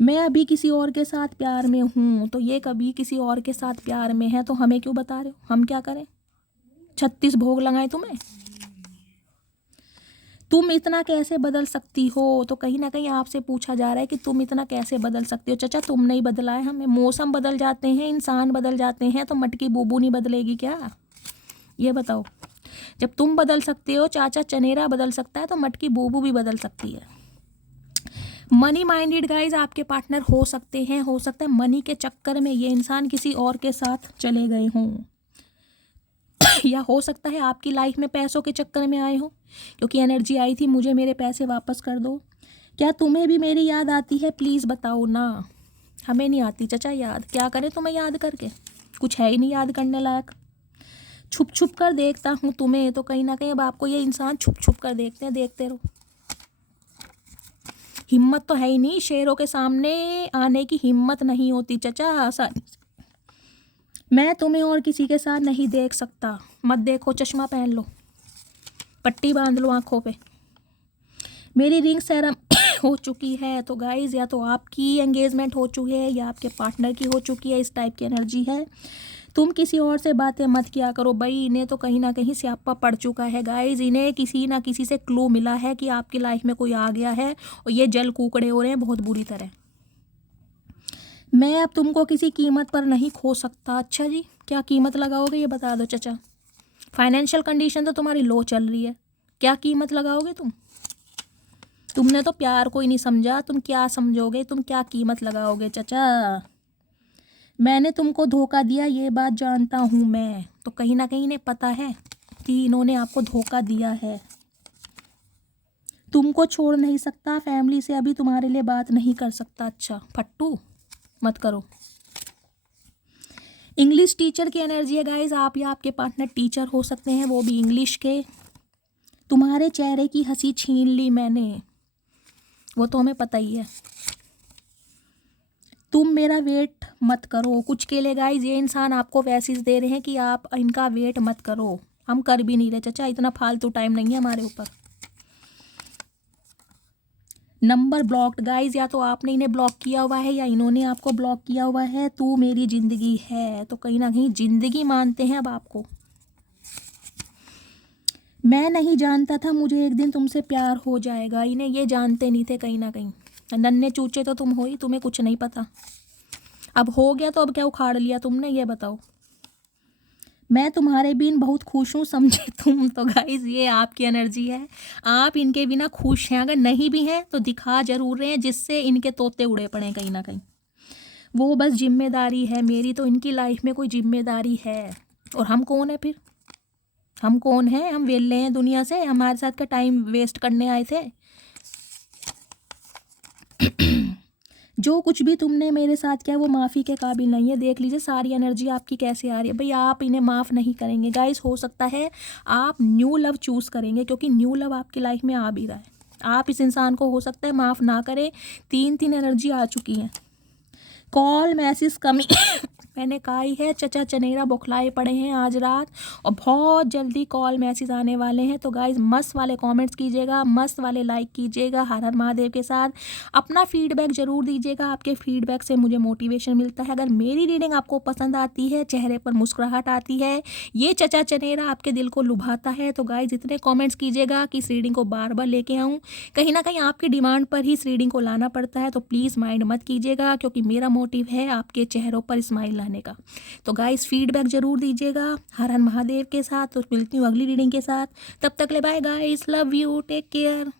मैं अभी किसी और के साथ प्यार में हूँ, तो ये कभी किसी और के साथ प्यार में है, तो हमें क्यों बता रहे हो, हम क्या करें, 36 भोग लगाए तुम्हें। तुम इतना कैसे बदल सकती हो, तो कहीं ना कहीं आपसे पूछा जा रहा है कि तुम इतना कैसे बदल सकती हो। चचा तुम नहीं बदला है हमें, मौसम बदल जाते हैं, इंसान बदल जाते हैं, तो मटकी बूबू नहीं बदलेगी क्या, ये बताओ। जब तुम बदल सकते हो, चाचा चनेरा बदल सकता है, तो मटकी बूबू भी बदल सकती है। मनी माइंडेड गाइज आपके पार्टनर हो सकते हैं, हो सकता है मनी के चक्कर में ये इंसान किसी और के साथ चले गए हों, या हो सकता है आपकी लाइफ में पैसों के चक्कर में आए हो, क्योंकि एनर्जी आई थी मुझे मेरे पैसे वापस कर दो। क्या तुम्हें भी मेरी याद आती है, प्लीज़ बताओ ना। हमें नहीं आती चचा याद, क्या करें तुम्हें याद करके, कुछ है ही नहीं याद करने लायक। छुप छुप कर देखता हूँ तुम्हें, तो कहीं ना कहीं अब आपको ये इंसान छुप छुप कर देखते हैं, देखते रहो। हिम्मत तो है ही नहीं, शेरों के सामने आने की हिम्मत नहीं होती चचा आसानी से। मैं तुम्हें और किसी के साथ नहीं देख सकता, मत देखो, चश्मा पहन लो, पट्टी बांध लो आंखों पे। मेरी रिंग सेरेमनी हो चुकी है, तो गाइज या तो आपकी एंगेजमेंट हो चुकी है या आपके पार्टनर की हो चुकी है, इस टाइप की एनर्जी है। तुम किसी और से बातें मत किया करो भाई, इन्हें तो कहीं ना कहीं स्यापा पड़ चुका है गाइज, इन्हें किसी ना किसी से क्लू मिला है कि आपकी लाइफ में कोई आ गया है और ये जल कूकड़े हो रहे हैं बहुत बुरी तरह। मैं अब तुमको किसी कीमत पर नहीं खो सकता। अच्छा जी, क्या कीमत लगाओगे ये बता दो चचा। फाइनेंशियल कंडीशन तो तुम्हारी लो चल रही है, क्या कीमत लगाओगे तुमने तो प्यार को ही नहीं समझा, तुम क्या समझोगे, तुम क्या कीमत लगाओगे चचा। मैंने तुमको धोखा दिया ये बात जानता हूँ मैं, तो कहीं ना कहीं इन्हें पता है कि इन्होंने आपको धोखा दिया है। तुमको छोड़ नहीं सकता, फैमिली से अभी तुम्हारे लिए बात नहीं कर सकता। अच्छा फट्टू मत करो। इंग्लिश टीचर की एनर्जी है गाइज, आप या आपके पार्टनर टीचर हो सकते हैं, वो भी इंग्लिश के। तुम्हारे चेहरे की हंसी छीन ली मैंने, वो तो हमें पता ही है। तुम मेरा वेट मत करो, कुछ के लिए गाइज ये इंसान आपको मैसेज दे रहे हैं कि आप इनका वेट मत करो, हम कर भी नहीं रहे चचा, इतना फालतू टाइम नहीं है हमारे ऊपर। नंबर ब्लॉक्ड गाइज, या तो आपने इन्हें ब्लॉक किया हुआ है या इन्होंने आपको ब्लॉक किया हुआ है। तू मेरी जिंदगी है, तो कहीं ना कहीं जिंदगी मानते हैं अब आपको। मैं नहीं जानता था मुझे एक दिन तुमसे प्यार हो जाएगा, इन्हें ये जानते नहीं थे कहीं ना कहीं। नन्हे चूचे तो तुम हो ही, तुम्हें कुछ नहीं पता। अब हो गया तो अब क्या उखाड़ लिया तुमने, ये बताओ। मैं तुम्हारे बिन बहुत खुश हूँ समझे तुम, तो गाइज ये आपकी एनर्जी है, आप इनके बिना खुश हैं। अगर नहीं भी हैं तो दिखा जरूर रहे हैं, जिससे इनके तोते उड़े पड़े कहीं ना कहीं। वो बस जिम्मेदारी है मेरी, तो इनकी लाइफ में कोई जिम्मेदारी है। और हम कौन है फिर, हम कौन हैं, हम वेले हैं दुनिया से, हमारे साथ का टाइम वेस्ट करने आए थे। जो कुछ भी तुमने मेरे साथ किया वो माफ़ी के काबिल नहीं है। देख लीजिए सारी एनर्जी आपकी कैसे आ रही है भाई, आप इन्हें माफ़ नहीं करेंगे गाइस। हो सकता है आप न्यू लव चूज़ करेंगे, क्योंकि न्यू लव आपकी लाइफ में आ भी रहा है। आप इस इंसान को हो सकता है माफ़ ना करें। 3 एनर्जी आ चुकी हैं। कॉल मैसेज कमी मैंने कहा ही है, चचा चनेरा बौखलाए पड़े हैं आज रात, और बहुत जल्दी कॉल मैसेज आने वाले हैं। तो गाइज मस्त वाले कमेंट्स कीजिएगा, मस्त वाले लाइक कीजिएगा हर हर महादेव के साथ। अपना फीडबैक ज़रूर दीजिएगा, आपके फीडबैक से मुझे मोटिवेशन मिलता है। अगर मेरी रीडिंग आपको पसंद आती है, चेहरे पर मुस्कुराहट आती है, ये चचा चनेरा आपके दिल को लुभाता है, तो गाइज इतने कॉमेंट्स कीजिएगा कि इस रीडिंग को बार बार लेके आऊँ। कहीं ना कहीं आपकी डिमांड पर ही इस रीडिंग को लाना पड़ता है, तो प्लीज़ माइंड मत कीजिएगा, क्योंकि मेरा मोटिव है आपके चेहरों पर स्माइल लाने का। तो गाइस फीडबैक जरूर दीजिएगा हर हर महादेव के साथ। तो मिलती हूँ अगली रीडिंग के साथ, तब तक ले bye guys, love you, take care.